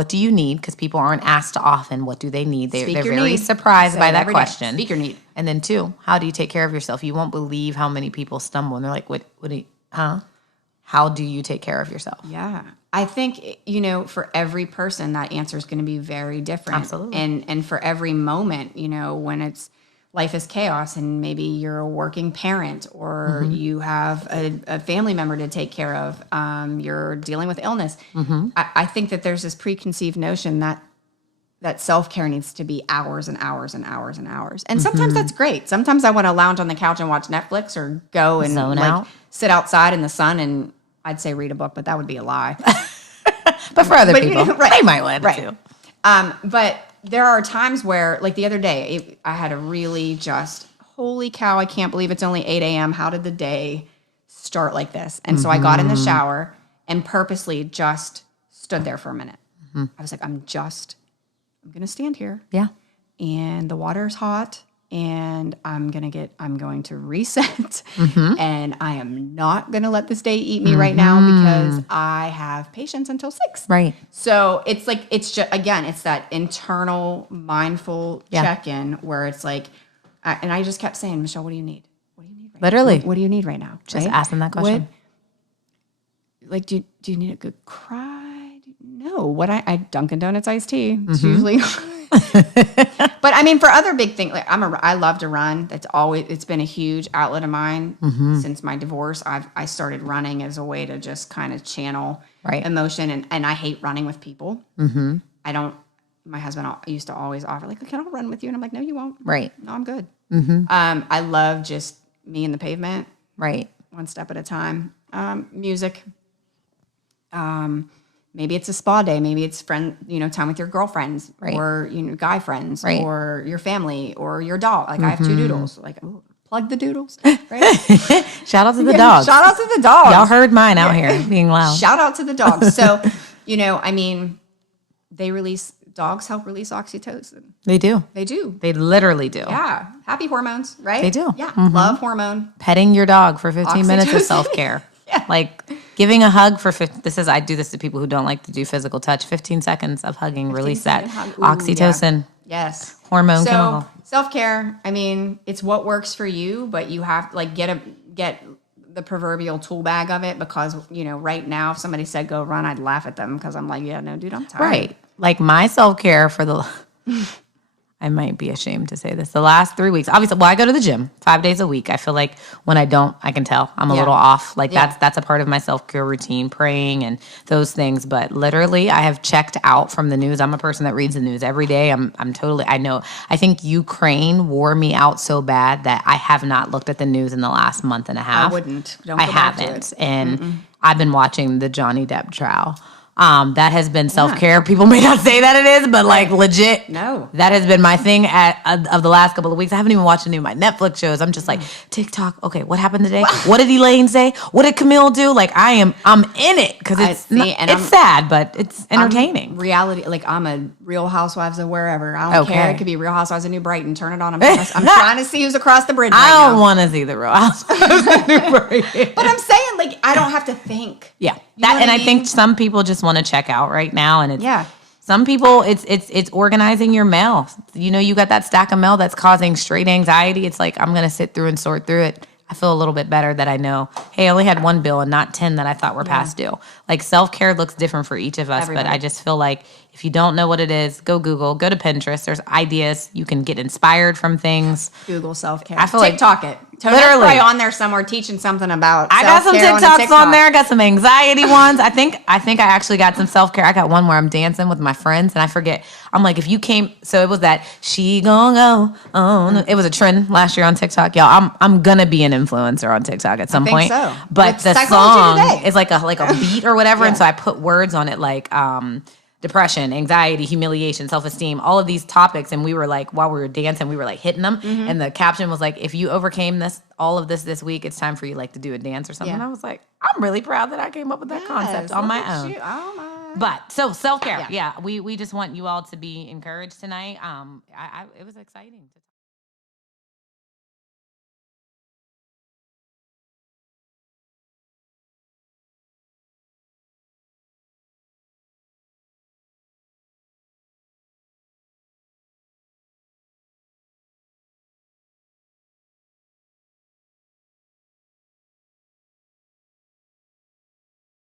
do you need? Because people aren't asked often, what do they need? They're Speak your very need. surprised Say by it that every day. question. Speak your need. And then 2, how do you take care of yourself? You won't believe how many people stumble and they're like, how do you take care of yourself? Yeah. I think, for every person, that answer is going to be very different. Absolutely. And for every moment, when life is chaos and maybe you're a working parent or Mm-hmm. you have a family member to take care of, you're dealing with illness. Mm-hmm. I think that there's this preconceived notion that self-care needs to be hours and hours and hours and hours. And sometimes Mm-hmm. that's great. Sometimes I want to lounge on the couch and watch Netflix or go and Zone out. sit outside in the sun and I'd say read a book, but that would be a lie. But for other people, right. they might want Right. to. But there are times where, like the other day, I had a really just, holy cow, I can't believe it's only 8 a.m. How did the day start like this? And so I got in the shower and purposely just stood there for a minute. I was like, I'm going to stand here. Yeah. And the water's hot. And I'm going to reset. And I am not going to let this day eat me right now because I have patience until 6. Right. So it's like, it's just, again, it's that internal mindful check-in where it's like, and I just kept saying, Michelle, what do you need? What do you need right Literally. now? What do you need right now? Just right? asking that question. Do you need a good cry? No. I Dunkin' Donuts iced tea. It's usually... But I mean, for other big things, like I love to run. It's been a huge outlet of mine since my divorce. I started running as a way to just kind of channel emotion, and I hate running with people. My husband used to always offer, like, can I run with you? And I'm like, no, you won't. Right. No, I'm good. I love just me and the pavement. Right. One step at a time. Music. Maybe it's a spa day. Maybe it's time with your girlfriends or guy friends or your family or your dog. Like I have 2 doodles. Like, ooh, plug the doodles. Right? Shout out to the dogs. Shout out to the dogs. Y'all heard mine out here being loud. Shout out to the dogs. So, dogs help release oxytocin. They do. They do. They literally do. Yeah. Happy hormones, right? They do. Yeah. Love hormone. Petting your dog for 15 minutes of Oxytocin. self-care. Yeah. Like giving a hug for I do this to people who don't like to do physical touch. 15 seconds of hugging, release that oxytocin. Yes. Hormone chemical. Self-care, it's what works for you, but you have to get the proverbial tool bag of it because, right now if somebody said go run, I'd laugh at them because I'm like, yeah, no, dude, I'm tired. Right. Like my self-care I might be ashamed to say this. The last 3 weeks, obviously, I go to the gym 5 days a week. I feel like when I don't, I can tell I'm a little off. Like that's a part of my self-care routine, praying and those things. But literally, I have checked out from the news. I'm a person that reads the news every day. I think Ukraine wore me out so bad that I have not looked at the news in the last month and a half. I wouldn't. I haven't. And I've been watching the Johnny Depp trial. That has been self-care. People may not say that it is, but like legit, no, that has been my thing of the last couple of weeks. I haven't even watched any of my Netflix shows. I'm just like TikTok. Okay, what happened today? What did Elaine say? What did Camille do? Like I'm in it because it's sad, but it's entertaining. Reality, like I'm a Real Housewives of wherever. I don't care. It could be Real Housewives of New Brighton. Turn it on. I'm trying to see who's across the bridge. I don't want to see the Real Housewives of New Brighton. But I'm saying, like, I don't have to think. Yeah, I think some people just want to check out right now, and it's some people it's organizing your mail. You got that stack of mail that's causing straight anxiety. It's like I'm gonna sit through and sort through it. I feel a little bit better that I know, hey, I only had 1 bill and not 10 that I thought were past due. Like self-care looks different for each of us, but I just feel like if you don't know what it is, go Google, go to Pinterest. There's ideas. You can get inspired from things. Google self-care. I feel TikTok it. Tonette's probably on there somewhere teaching something about I got some TikToks on there. I got some anxiety ones. I think I actually got some self-care. I got one where I'm dancing with my friends and I forget. I'm like, if you came, so it was that she gon' go. Oh, no. It was a trend last year on TikTok, y'all. I'm gonna be an influencer on TikTok at some point. So. But With the Psychology song Today. is like a beat or whatever, and so I put words on it like depression, anxiety, humiliation, self-esteem, all of these topics. And we were like, while we were dancing, we were like hitting them. And the caption was like, if you overcame all of this week, it's time for you like to do a dance or something. And I was like, I'm really proud that I came up with that concept on my own. Oh my. But so self-care. Yeah. We just want you all to be encouraged tonight. It was exciting to